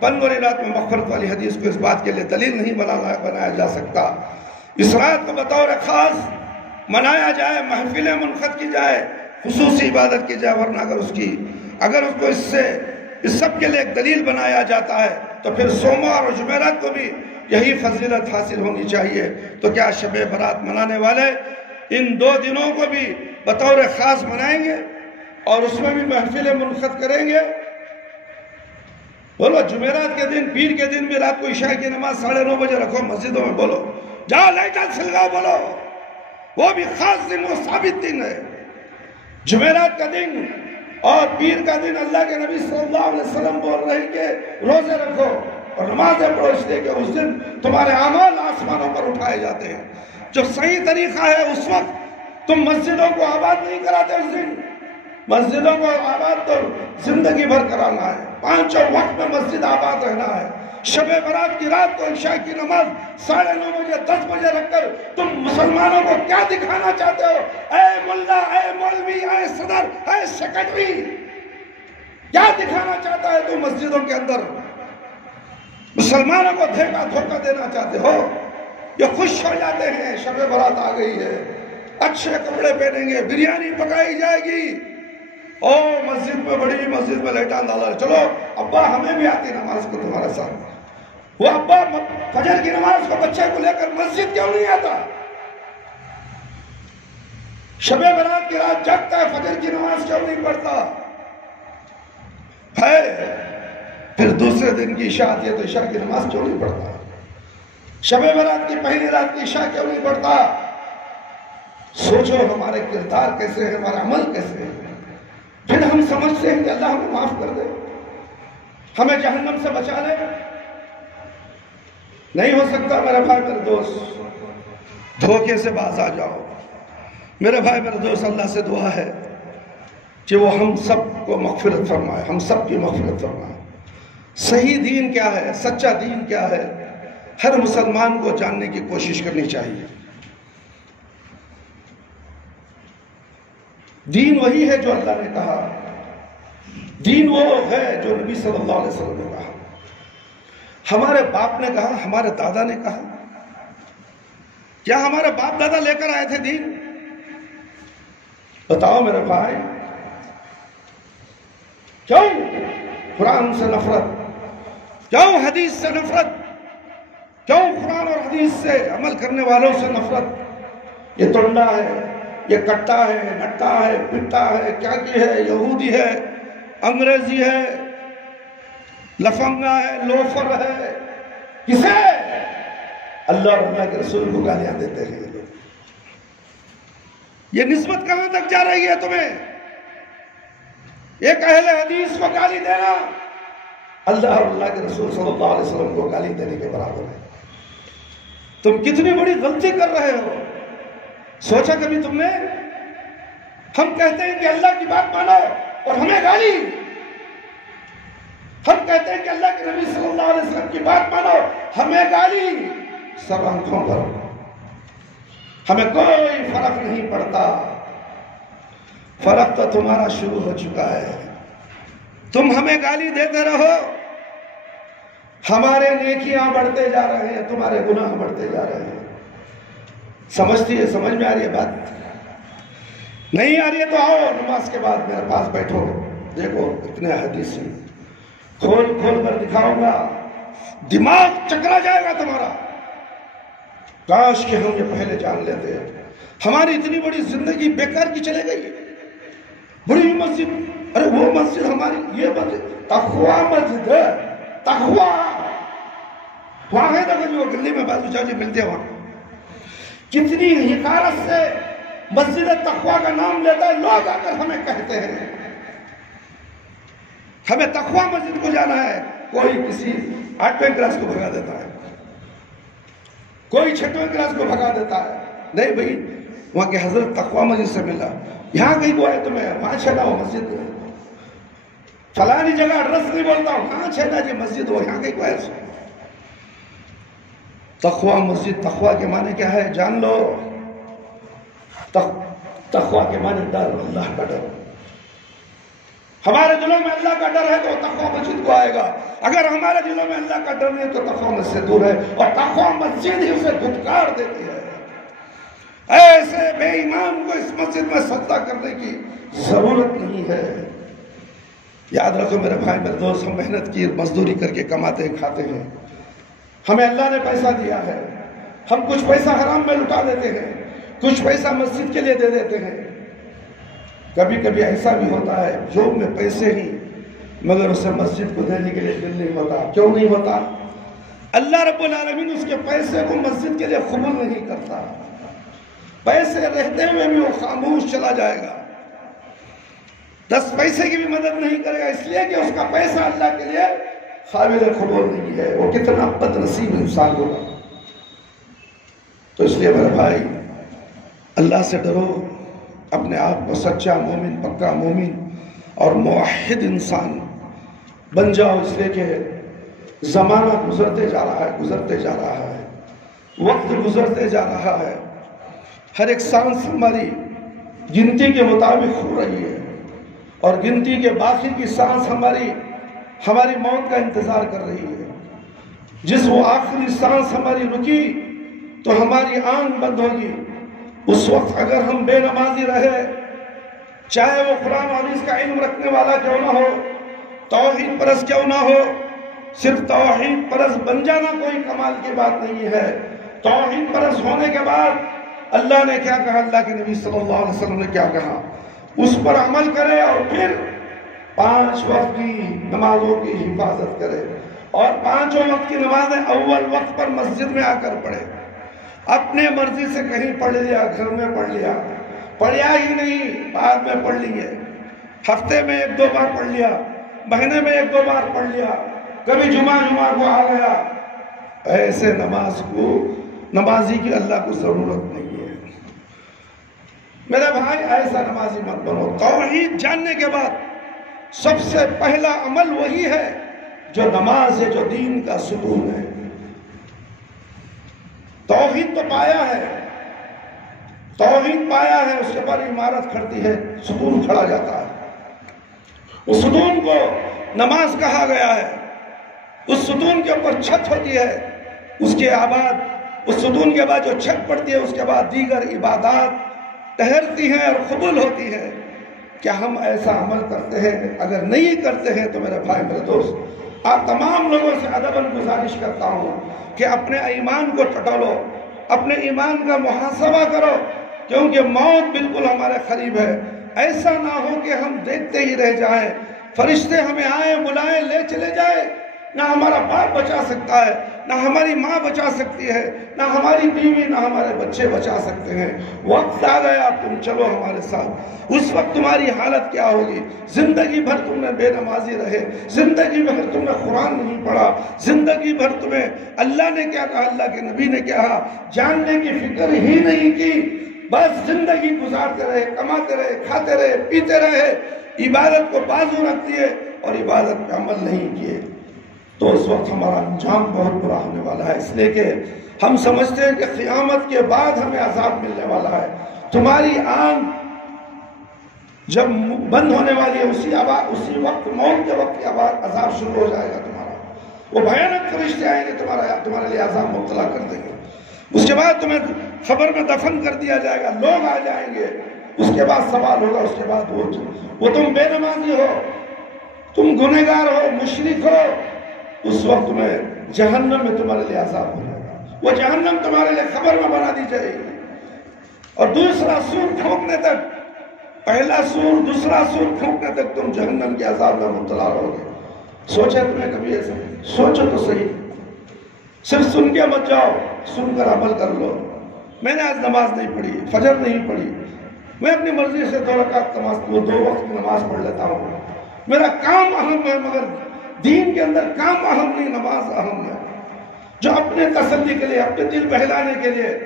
15 رات میں مغفرت والی حدیث کو اس بات کے لیے دلیل نہیں بنایا جا سکتا. اس رات کو بطور خاص منایا جائے، محفلیں منعقد کی جائے، خصوصی عبادت کی جائے، ورنہ اگر اس کو اس سب کے لیے ایک دلیل بنایا جاتا ہے تو پھر سوموار اور جمعرات کو بھی یہی فضیلت حاصل ہونی چاہیے. تو کیا شب برات منانے والے ان 2 دنوں کو بھی بطور خاص منائیں گے اور اس میں بھی محفلیں منعقد کریں گے؟ بولو جمعرات کے دن، پیر کے دن بھی رات کو عشاء کی نماز 9:30 بجے رکھو مسجدوں میں. بولو جاؤ لائٹیں سلگاؤ، بولو وہ بھی خاص دن، وہ ثابت دن ہے. جمعرات کا دن اور پیر کا دن اللہ کے نبی صلی اللہ علیہ وسلم بول رہے کہ روزے رکھو اور نمازیں پڑھو، اس لیے کہ اس دن تمہارے اعمال آسمانوں پر اٹھائے جاتے ہیں. جو صحیح طریقہ ہے اس وقت تم مسجدوں کو آباد نہیں کراتے. اس دن مسجدوں کو آباد تو زندگی بھر کرانا ہے، 5 وقت میں مسجد آباد رہنا ہے. شب برات کی رات کو عشاء کی نماز 9:30 بجے 10 بجے رکھ کر تم مسلمانوں کو کیا دکھانا چاہتے ہو؟ اے ملا، اے مولوی، اے صدر، اے سیکرٹری، کیا دکھانا چاہتا ہے تم مسجدوں کے اندر؟ مسلمانوں کو دھوکہ دینا چاہتے ہو؟ یہ خوش ہو جاتے ہیں شب برات آ گئی ہے، اچھے کپڑے پہنیں گے، بریانی پکائی جائے گی، او مسجد میں بڑی مسجد میں لائٹان ڈالا، چلو ابا ہمیں بھی آتی نماز کو تمہارے ساتھ۔ وہ ابا فجر کی نماز کو بچے کو لے کر مسجد کیوں نہیں آتا؟ شب برات کی رات جاگتا ہے، فجر کی نماز کیوں نہیں پڑھتا؟ پھر دوسرے دن کی عشاء آتی ہے تو عشاء کی نماز کیوں نہیں پڑھتا؟ شب برات کی پہلی رات کی عشاء کیوں نہیں پڑھتا؟ سوچو ہمارے کردار کیسے ہیں، ہمارا عمل کیسے ہے۔ پھر ہم سمجھتے ہیں کہ اللہ ہمیں معاف کر دے، ہمیں جہنم سے بچا لے۔ نہیں ہو سکتا میرے بھائی میرے دوست، دھوکے سے باز آ جاؤ میرے بھائی میرے دوست۔ اللہ سے دعا ہے کہ وہ ہم سب کو مغفرت فرمائے، ہم سب کی مغفرت فرمائے۔ صحیح دین کیا ہے، سچا دین کیا ہے، ہر مسلمان کو جاننے کی کوشش کرنی چاہیے۔ دین وہی ہے جو اللہ نے کہا، دین وہ ہے جو نبی صلی اللہ علیہ وسلم نے کہا، ہمارے باپ نے کہا، ہمارے دادا نے کہا۔ کیا ہمارے باپ دادا لے کر آئے تھے دین؟ بتاؤ میرے بھائی، کیوں قرآن سے نفرت، کیوں حدیث سے نفرت، کیوں قرآن اور حدیث سے عمل کرنے والوں سے نفرت؟ یہ ٹنڈا ہے، یہ کٹا ہے، نٹا ہے، پٹا ہے، کیا ہے، یہودی ہے، انگریزی ہے، لفنگا ہے، لوفر ہے، کسے؟ اللہ اور اللہ کے رسول کو گالیاں دیتے ہیں یہ لوگ۔ یہ نسبت کہاں تک جا رہی ہے تمہیں؟ ایک اہل حدیث کو گالی دینا اللہ اور اللہ کے رسول صلی اللہ علیہ وسلم کو گالی دینے کے برابر ہے۔ تم کتنی بڑی غلطی کر رہے ہو، سوچا کبھی تم نے؟ ہم کہتے ہیں کہ اللہ کی بات مانو اور ہمیں گالی، ہم کہتے ہیں کہ اللہ کے نبی صلی اللہ علیہ وسلم کی بات مانو، ہمیں گالی، سب آنکھوں پر، ہمیں کوئی فرق نہیں پڑتا۔ فرق تو تمہارا شروع ہو چکا ہے، تم ہمیں گالی دیتے رہو، ہمارے نیکیاں بڑھتے جا رہے ہیں، تمہارے گناہ بڑھتے جا رہے ہیں۔ سمجھتی ہے، سمجھ میں آ رہی ہے بات؟ نہیں آ رہی ہے تو آؤ نماز کے بعد میرے پاس بیٹھو، دیکھو اتنے حدیث ہیں، کھول کھول کر دکھاؤں گا، دماغ چکرا جائے گا تمہارا۔ کاش کہ ہم یہ پہلے جان لیتے ہیں۔ ہماری اتنی بڑی زندگی بیکار کی چلے گئی، بڑی مسجد، ارے وہ مسجد ہماری، یہ مسجد تقویٰ مسجد ہے، تقویٰ وہاں ہے نا جو گلی میں بازو چاچی ملتے ہیں، وہاں کتنی حقارت سے مسجد تقویٰ کا نام لیتا ہے، لوگ آ کر ہمیں کہتے ہیں ہمیں تقویٰ مسجد کو جانا ہے۔ کوئی کسی 8ویں کلاس کو بھگا دیتا ہے، کوئی 6ویں کلاس کو بھگا دیتا ہے، نہیں بھئی وہاں کے حضرت تقویٰ مسجد سے ملا، یہاں کہیں کو ہے تمہیں، وہاں چھنا وہ مسجد ہے، فلانی جگہ ایڈریس نہیں بولتا ہوں، کہاں چھنا جی مسجد ہو، یہاں کہیں کو ہے۔ تقویٰ مسجد، تقویٰ کے معنی کیا ہے جان لو، تقویٰ کے معنی ڈر، اللہ کا ڈر۔ ہمارے دلوں میں اللہ کا ڈر ہے تو تقویٰ مسجد کو آئے گا، اگر ہمارے دلوں میں اللہ کا ڈر نہیں تو تقویٰ مسجد سے دور ہے، اور تقویٰ مسجد ہی اسے دھتکار دیتی ہے۔ ایسے بے ایمان کو اس مسجد میں سجدہ کرنے کی ضرورت نہیں ہے۔ یاد رکھو میرے بھائی میرے دوست، ہم محنت کی مزدوری کر کے کماتے ہیں، کھاتے ہیں، ہمیں اللہ نے پیسہ دیا ہے، ہم کچھ پیسہ حرام میں لٹا دیتے ہیں، کچھ پیسہ مسجد کے لیے دے دیتے ہیں۔ کبھی کبھی ایسا بھی ہوتا ہے جوب میں پیسے ہی مگر اسے مسجد کو دینے کے لیے دل نہیں ہوتا۔ کیوں نہیں ہوتا؟ اللہ رب العالمین اس کے پیسے کو مسجد کے لیے قبول نہیں کرتا، پیسے رہتے ہوئے بھی وہ خاموش چلا جائے گا، 10 پیسے کی بھی مدد نہیں کرے گا، اس لیے کہ اس کا پیسہ اللہ کے لیے قابل قبول نہیں ہے۔ وہ کتنا بد نصیب انسان ہوگا۔ تو اس لیے میرے بھائی اللہ سے ڈرو، اپنے آپ کو سچا مومن، پکا مومن اور موحد انسان بن جاؤ، اس لیے کہ زمانہ گزرتے جا رہا ہے، گزرتے جا رہا ہے، وقت گزرتے جا رہا ہے، ہر ایک سانس ہماری گنتی کے مطابق ہو رہی ہے، اور گنتی کے باقی کی سانس ہماری موت کا انتظار کر رہی ہے۔ جس وہ آخری سانس ہماری رکی تو ہماری آنکھ بند ہوگی، اس وقت اگر ہم بے نمازی رہے، چاہے وہ قرآن اور حدیث کا علم رکھنے والا کیوں نہ ہو، توحید پرست کیوں نہ ہو، صرف توحید پرست بن جانا کوئی کمال کی بات نہیں ہے۔ توحید پرست ہونے کے بعد اللہ نے کیا کہا، اللہ کے نبی صلی اللہ علیہ وسلم نے کیا کہا، اس پر عمل کرے اور پھر 5 وقت کی نمازوں کی حفاظت کرے، اور 5 وقت کی نمازیں اول وقت پر مسجد میں آ کر پڑھے۔ اپنے مرضی سے کہیں پڑھ لیا، گھر میں پڑھ لیا، پڑھیا ہی نہیں بعد میں پڑھ لیے، ہفتے میں 1-2 بار پڑھ لیا، مہینے میں 1-2 بار پڑھ لیا، کبھی جمعہ کو آ گیا، ایسے نمازی کی اللہ کو ضرورت نہیں ہے۔ میرے بھائی ایسا نمازی مت بنو۔ توحید جاننے کے بعد سب سے پہلا عمل وہی ہے جو نماز ہے، جو دین کا ستون ہے۔ توحید تو پایا ہے، توحید پایا ہے، اس کے بعد عمارت کھڑتی ہے، ستون کھڑا جاتا ہے۔ اس ستون کو نماز کہا گیا ہے۔ اس ستون کے اوپر چھت ہوتی ہے، اس ستون کے بعد جو چھت پڑتی ہے، اس کے بعد دیگر عبادات ٹہرتی ہیں اور قبول ہوتی ہیں۔ کیا ہم ایسا عمل کرتے ہیں؟ اگر نہیں کرتے ہیں تو میرے بھائی، میرے دوست، آپ تمام لوگوں سے ادباً گزارش کرتا ہوں کہ اپنے ایمان کو ٹٹولو، اپنے ایمان کا محاسبہ کرو، کیونکہ موت بالکل ہمارے قریب ہے۔ ایسا نہ ہو کہ ہم دیکھتے ہی رہ جائیں، فرشتے ہمیں آئیں بلائیں لے چلے جائیں، نہ ہمارا باپ بچا سکتا ہے، نہ ہماری ماں بچا سکتی ہے، نہ ہماری بیوی، نہ ہمارے بچے بچا سکتے ہیں۔ وقت آ گیا، تم چلو ہمارے ساتھ۔ اس وقت تمہاری حالت کیا ہوگی؟ زندگی بھر تم نے بے نمازی رہے، زندگی بھر تم نے قرآن نہیں پڑھا، زندگی بھر تمہیں اللہ نے کیا کہا، اللہ کے نبی نے کیا کہا، جاننے کی فکر ہی نہیں کی، بس زندگی گزارتے رہے، کماتے رہے، کھاتے رہے، پیتے رہے، عبادت کو بازو رکھ دیے اور عبادت پہ عمل نہیں کیے، تو اس وقت ہمارا انجام بہت برا ہونے والا ہے۔ اس لیے کہ ہم سمجھتے ہیں کہ قیامت کے بعد ہمیں عذاب ملنے والا ہے۔ تمہاری آنکھ جب بند ہونے والی ہے، اسی وقت موت کے وقت کی عذاب شروع ہو جائے گا تمہارا۔ وہ بھیانک فرشتے آئیں گے، تمہارے لیے عذاب مبتلا کر دیں گے۔ اس کے بعد تمہیں خبر میں دفن کر دیا جائے گا، لوگ آ جائیں گے، اس کے بعد سوال ہوگا، اس کے بعد وہ تم بے نمازی ہو، تم گنہگار ہو، مشرک ہو، اس وقت میں جہنم میں تمہارے لیے عذاب ہو جائے گا۔ وہ جہنم تمہارے لیے خبر میں بنا دی جائے گی، اور دوسرا سور پھونکنے تک، پہلا سور دوسرا سور پھونکنے تک تم جہنم کے عذاب میں مبتلا رہو گے۔ سوچا تمہیں کبھی ایسا؟ سوچو تو صحیح، صرف سن کے مت جاؤ، سن کر عمل کر لو۔ میں نے آج نماز نہیں پڑھی، فجر نہیں پڑھی، میں اپنی مرضی سے 2 رکعت نماز، 2 وقت کی نماز پڑھ لیتا ہوں، میرا کام اہم ہے، مگر دین کے اندر کام اہم نہیں، نماز اہم ہے۔ جو اپنے تسلی کے لیے، اپنے دل بہلانے کے لیے،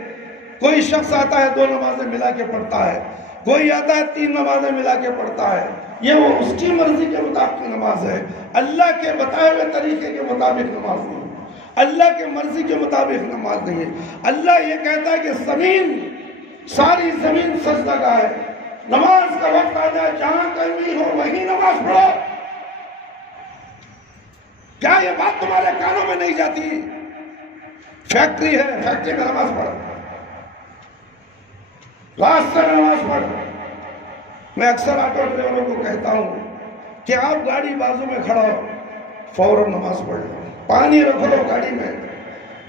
کوئی شخص آتا ہے 2 نمازیں ملا کے پڑھتا ہے، کوئی آتا ہے 3 نمازیں ملا کے پڑھتا ہے، یہ وہ اس کی مرضی کے مطابق نماز ہے، اللہ کے بتائے ہوئے طریقے کے مطابق نماز نہیں، اللہ کے مرضی کے مطابق نماز نہیں ہے۔ اللہ یہ کہتا ہے کہ ساری زمین سجدہ گاہ ہے، نماز کا وقت آ جائے، جہاں کہیں ہو وہیں نماز پڑھو۔ کیا یہ بات تمہارے کانوں میں نہیں جاتی؟ فیکٹری ہے، فیکٹری میں نماز پڑھ، راستے میں نماز پڑھ۔ میں اکثر آٹو ڈرائیوروں کو کہتا ہوں کہ آپ گاڑی بازو میں کھڑا ہو، فوراً نماز پڑھ لو، پانی رکھو گاڑی میں،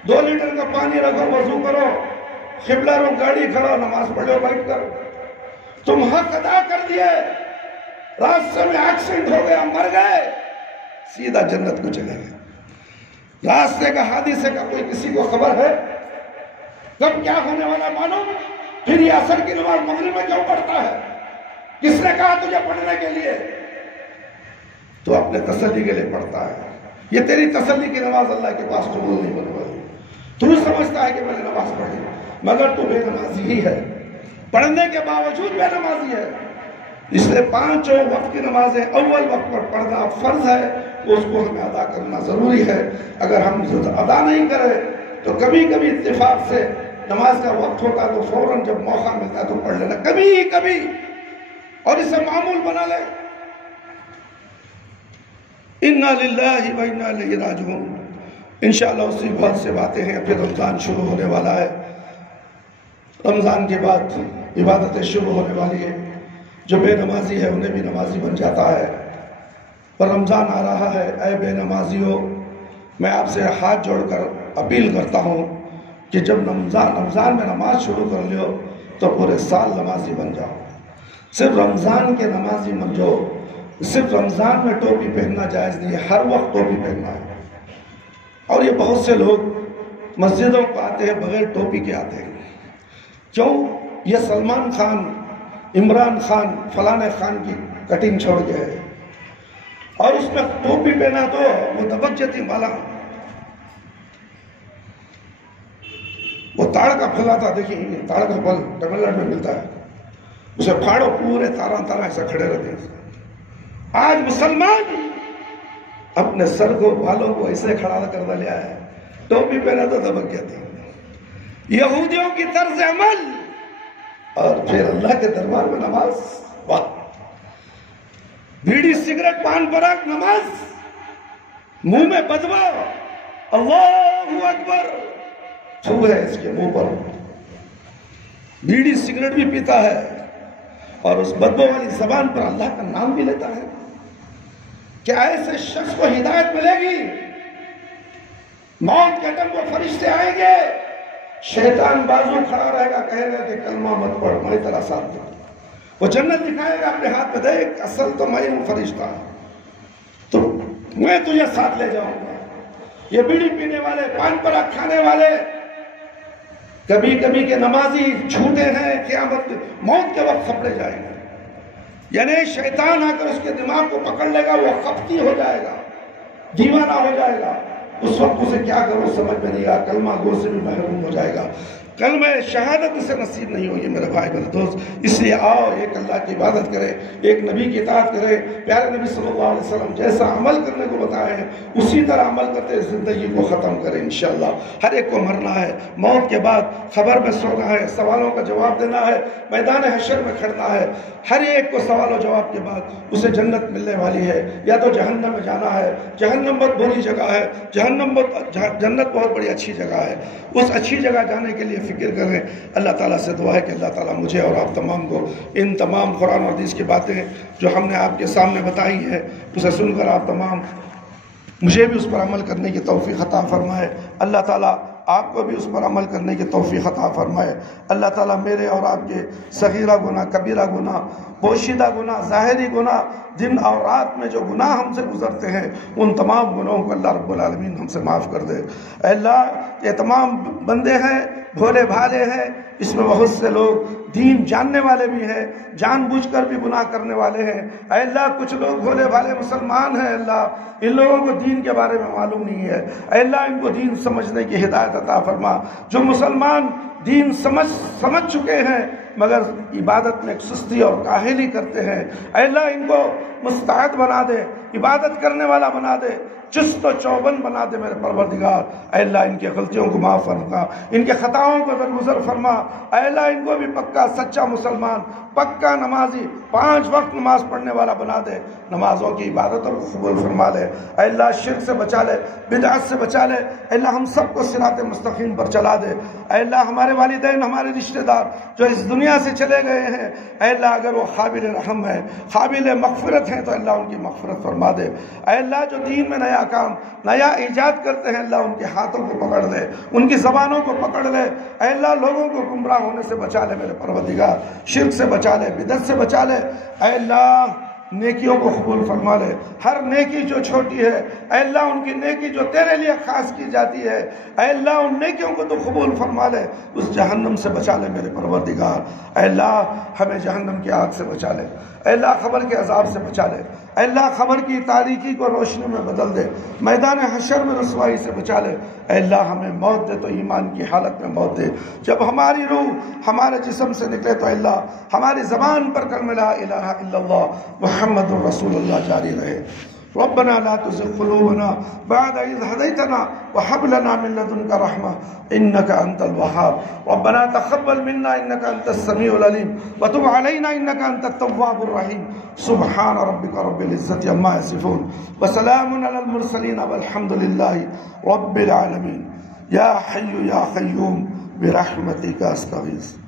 2 لیٹر کا پانی رکھو، وضو کرو، قبلہ رخ گاڑی کھڑا، نماز پڑھ لو بیٹھ کر۔ تم حق ادا کر دیے، راستے میں ایکسیڈنٹ ہو گیا، مر گئے، سیدھا جنت کو چلے گئے۔ راستے کا حادثے کا کوئی کسی کو خبر ہے؟ کب کیا ہونے والا معلوم؟ پھر یہ عصر کی نماز مغرب میں کیوں پڑھتا ہے؟ کس نے کہا تجھے پڑھنے کے لیے؟ تو اپنے تسلی کے لیے پڑھتا ہے۔ یہ تیری تسلی کی نماز اللہ کے پاس قبول نہیں ہونے والی۔ تو سمجھتا ہے کہ میں نے نماز پڑھی، مگر تو بے نمازی ہی ہے، پڑھنے کے باوجود بے نمازی ہے۔ اس لیے 5 وقت کی نمازیں اول وقت پر پڑھنا فرض ہے، اس کو ہمیں ادا کرنا ضروری ہے۔ اگر ہم ادا نہیں کریں تو کبھی کبھی اتفاق سے نماز کا وقت ہوتا تو فوراً جب موقع ملتا تو پڑھ لینا، کبھی کبھی، اور اسے معمول بنا لیں۔ اِنَّا لِلَّهِ وَإِنَّا إِلَيْهِ رَاجِعُونَ۔ انشاءاللہ اسی بہت سے باتیں ہیں. پھر رمضان شروع ہونے والا ہے. رمضان کے بعد عبادتیں شروع ہونے والی ہے. جو بے نمازی ہے انہیں بھی نمازی بن جاتا ہے. اور رمضان آ رہا ہے. اے بے نمازیوں، میں آپ سے ہاتھ جوڑ کر اپیل کرتا ہوں کہ جب رمضان میں نماز شروع کر لیو تو پورے سال نمازی بن جاؤ. صرف رمضان کے نمازی بن جاؤ. صرف رمضان میں ٹوپی پہننا جائز نہیں ہے، ہر وقت ٹوپی پہننا ہے. اور یہ بہت سے لوگ مسجدوں کو آتے ہیں بغیر ٹوپی کے آتے ہیں. کیوں؟ یہ سلمان خان، عمران خان، فلانے خان کی کٹنگ چھوڑ گئے ہیں اور اس میں ٹوپی پہنا تو وہ دبجتی والا، وہ تاڑ کا پھل آتا. دیکھیں تاڑ کا پھل تمل ناڈو میں ملتا ہے، اسے پھاڑو پورے تارہ ایسا کھڑے رہتے ہیں. آج مسلمان اپنے سر کو بالوں کو ایسے کھڑا کر لیا ہے، ٹوپی پہنا تو دبک جاتی. یہودیوں کی طرز عمل اور پھر اللہ کے دربار میں نماز. واہ! بیڑی سگریٹ پان پراگ نماز، منہ میں بدبو، اللہ اکبر، چھو ہے اس کے منہ پر. بیڑی سگریٹ بھی پیتا ہے اور اس بدبو والی زبان پر اللہ کا نام بھی لیتا ہے. کیا ایسے شخص کو ہدایت ملے گی؟ موت کے دم کو فرشتے آئیں گے، شیطان بازو کھڑا رہے گا، کہے گا کہ کلمہ مت پڑھ، میں تیرا ساتھ دوں. وہ جنت دکھائے گا اپنے ہاتھ میں، دیکھ اصل تو میں ہوں فرشتہ، تو میں تجھے ساتھ لے جاؤں گا. یہ بیڑی پینے والے، پان پراگ کھانے والے، کبھی کبھی کے نمازی جھوٹے ہیں، قیامت موت کے وقت پکڑے جائیں گے. یعنی شیطان آ کر اس کے دماغ کو پکڑ لے گا، وہ خفتی ہو جائے گا، دیوانہ ہو جائے گا. اس وقت اسے کیا کرو سمجھ میں نہیں آ، کلمہ گو سے بھی محروم ہو جائے گا. کلمہ شہادت اسے نصیب نہیں ہوگی. میرے بھائی میرے دوست، اس لیے آؤ ایک اللہ کی عبادت کرے، ایک نبی کی اطاعت کرے. پیارے نبی صلی اللہ علیہ وسلم جیسا عمل کرنے کو بتائے ہیں اسی طرح عمل کرتے زندگی کو ختم کریں. انشاءاللہ ہر ایک کو مرنا ہے، موت کے بعد خبر میں سونا ہے، سوالوں کا جواب دینا ہے، میدان حشر میں کھڑنا ہے. ہر ایک کو سوال و جواب کے بعد اسے جنت ملنے والی ہے یا تو جہنم میں جانا ہے. جہنم بہت بری جگہ ہے، جنت بہت بڑی اچھی جگہ ہے. اس اچھی جگہ جانے کے لیے فکر کریں. اللہ تعالیٰ سے دعا ہے کہ اللہ تعالیٰ مجھے اور آپ تمام کو ان تمام قرآن و حدیث کی باتیں جو ہم نے آپ کے سامنے بتائی ہیں اسے سن کر آپ تمام مجھے بھی اس پر عمل کرنے کی توفیق عطا فرمائے. اللہ تعالیٰ آپ کو بھی اس پر عمل کرنے کی توفیق عطا فرمائے. اللہ تعالیٰ میرے اور آپ کے صغیرہ گناہ، کبیرہ گناہ، پوشیدہ گناہ، ظاہری گناہ، دن اور رات میں جو گناہ ہم سے گزرتے ہیں ان تمام گناہوں کو اللہ رب العالمین ہم سے معاف کر دے. اے اللہ یہ تمام بندے ہیں بھولے بھالے ہیں، اس میں بہت سے لوگ دین جاننے والے بھی ہیں، جان بوجھ کر بھی گناہ کرنے والے ہیں. اے اللہ کچھ لوگ بھولے بھالے مسلمان ہیں، اللہ ان لوگوں کو دین کے بارے میں معلوم نہیں ہے. اے اللہ ان کو دین سمجھنے کی ہدایت عطا فرما. جو مسلمان دین سمجھ چکے ہیں مگر عبادت میں ایک سستی اور کاہلی کرتے ہیں، اے اللہ ان کو مستعد بنا دے، عبادت کرنے والا بنا دے، چست و چوبند بنا دے میرے پروردگار. اے اللہ ان کی غلطیوں کو معاف فرما، ان کے خطاؤں کو درگزر فرما. اے اللہ ان کو بھی پکا سچا مسلمان، پکا نمازی، 5 وقت نماز پڑھنے والا بنا دے، نمازوں کی عبادتوں کو قبول فرما لے. اے اللہ شرک سے بچا لے، بدعت سے بچا لے. اے اللہ ہم سب کو صراط مستقیم پر چلا دے. اے اللہ ہمارے والدین، ہمارے رشتہ دار جو اس دنیا سے چلے گئے ہیں، اے اللہ اگر وہ قابل رحم ہیں، قابل مغفرت ہیں تو اللہ ان کی مغفرت فرما دے. اے اللہ جو دین میں نیا کام، نیا ایجاد کرتے ہیں، اللہ ان کے ہاتھوں کو پکڑ لے، ان کی زبانوں کو پکڑ لے. اے اللہ لوگوں کو گمراہ ہونے سے بچا لے میرے پروردگار، شرک سے بچا لے، بدعت سے بچا لے. اے اللہ نیکیوں کو قبول فرما لے. ہر نیکی جو چھوٹی ہے اے اللہ ان کی نیکی جو تیرے لیے خاص کی جاتی ہے، اے اللہ ان نیکیوں کو تو قبول فرما لے. اس جہنم سے بچا لے میرے پروردگار. اے اللہ ہمیں جہنم کی آگ سے بچا لے. اے اللہ قبر کے عذاب سے بچا لے. اے اللہ قبر کی تاریکی کو روشنی میں بدل دے. میدان حشر میں رسوائی سے بچا لے. اے اللہ ہمیں موت دے تو ایمان کی حالت میں موت دے. جب ہماری روح ہمارے جسم سے نکلے تو اے اللہ ہماری زبان پر کلمہ لا الہ الا اللہ محمد الرسول اللہ جاری رہے. ربنا لا تزغ قلوبنا بعد إذ هديتنا وهب لنا من لدنك رحمة إنك أنت الوهاب ربنا تقبل منا إنك أنت السميع العليم وتب علينا إنك أنت التواب الرحيم سبحان ربك رب العزة عما يصفون وسلام على المرسلين والحمد لله رب العالمين يا حي يا قيوم برحمتك أستغيث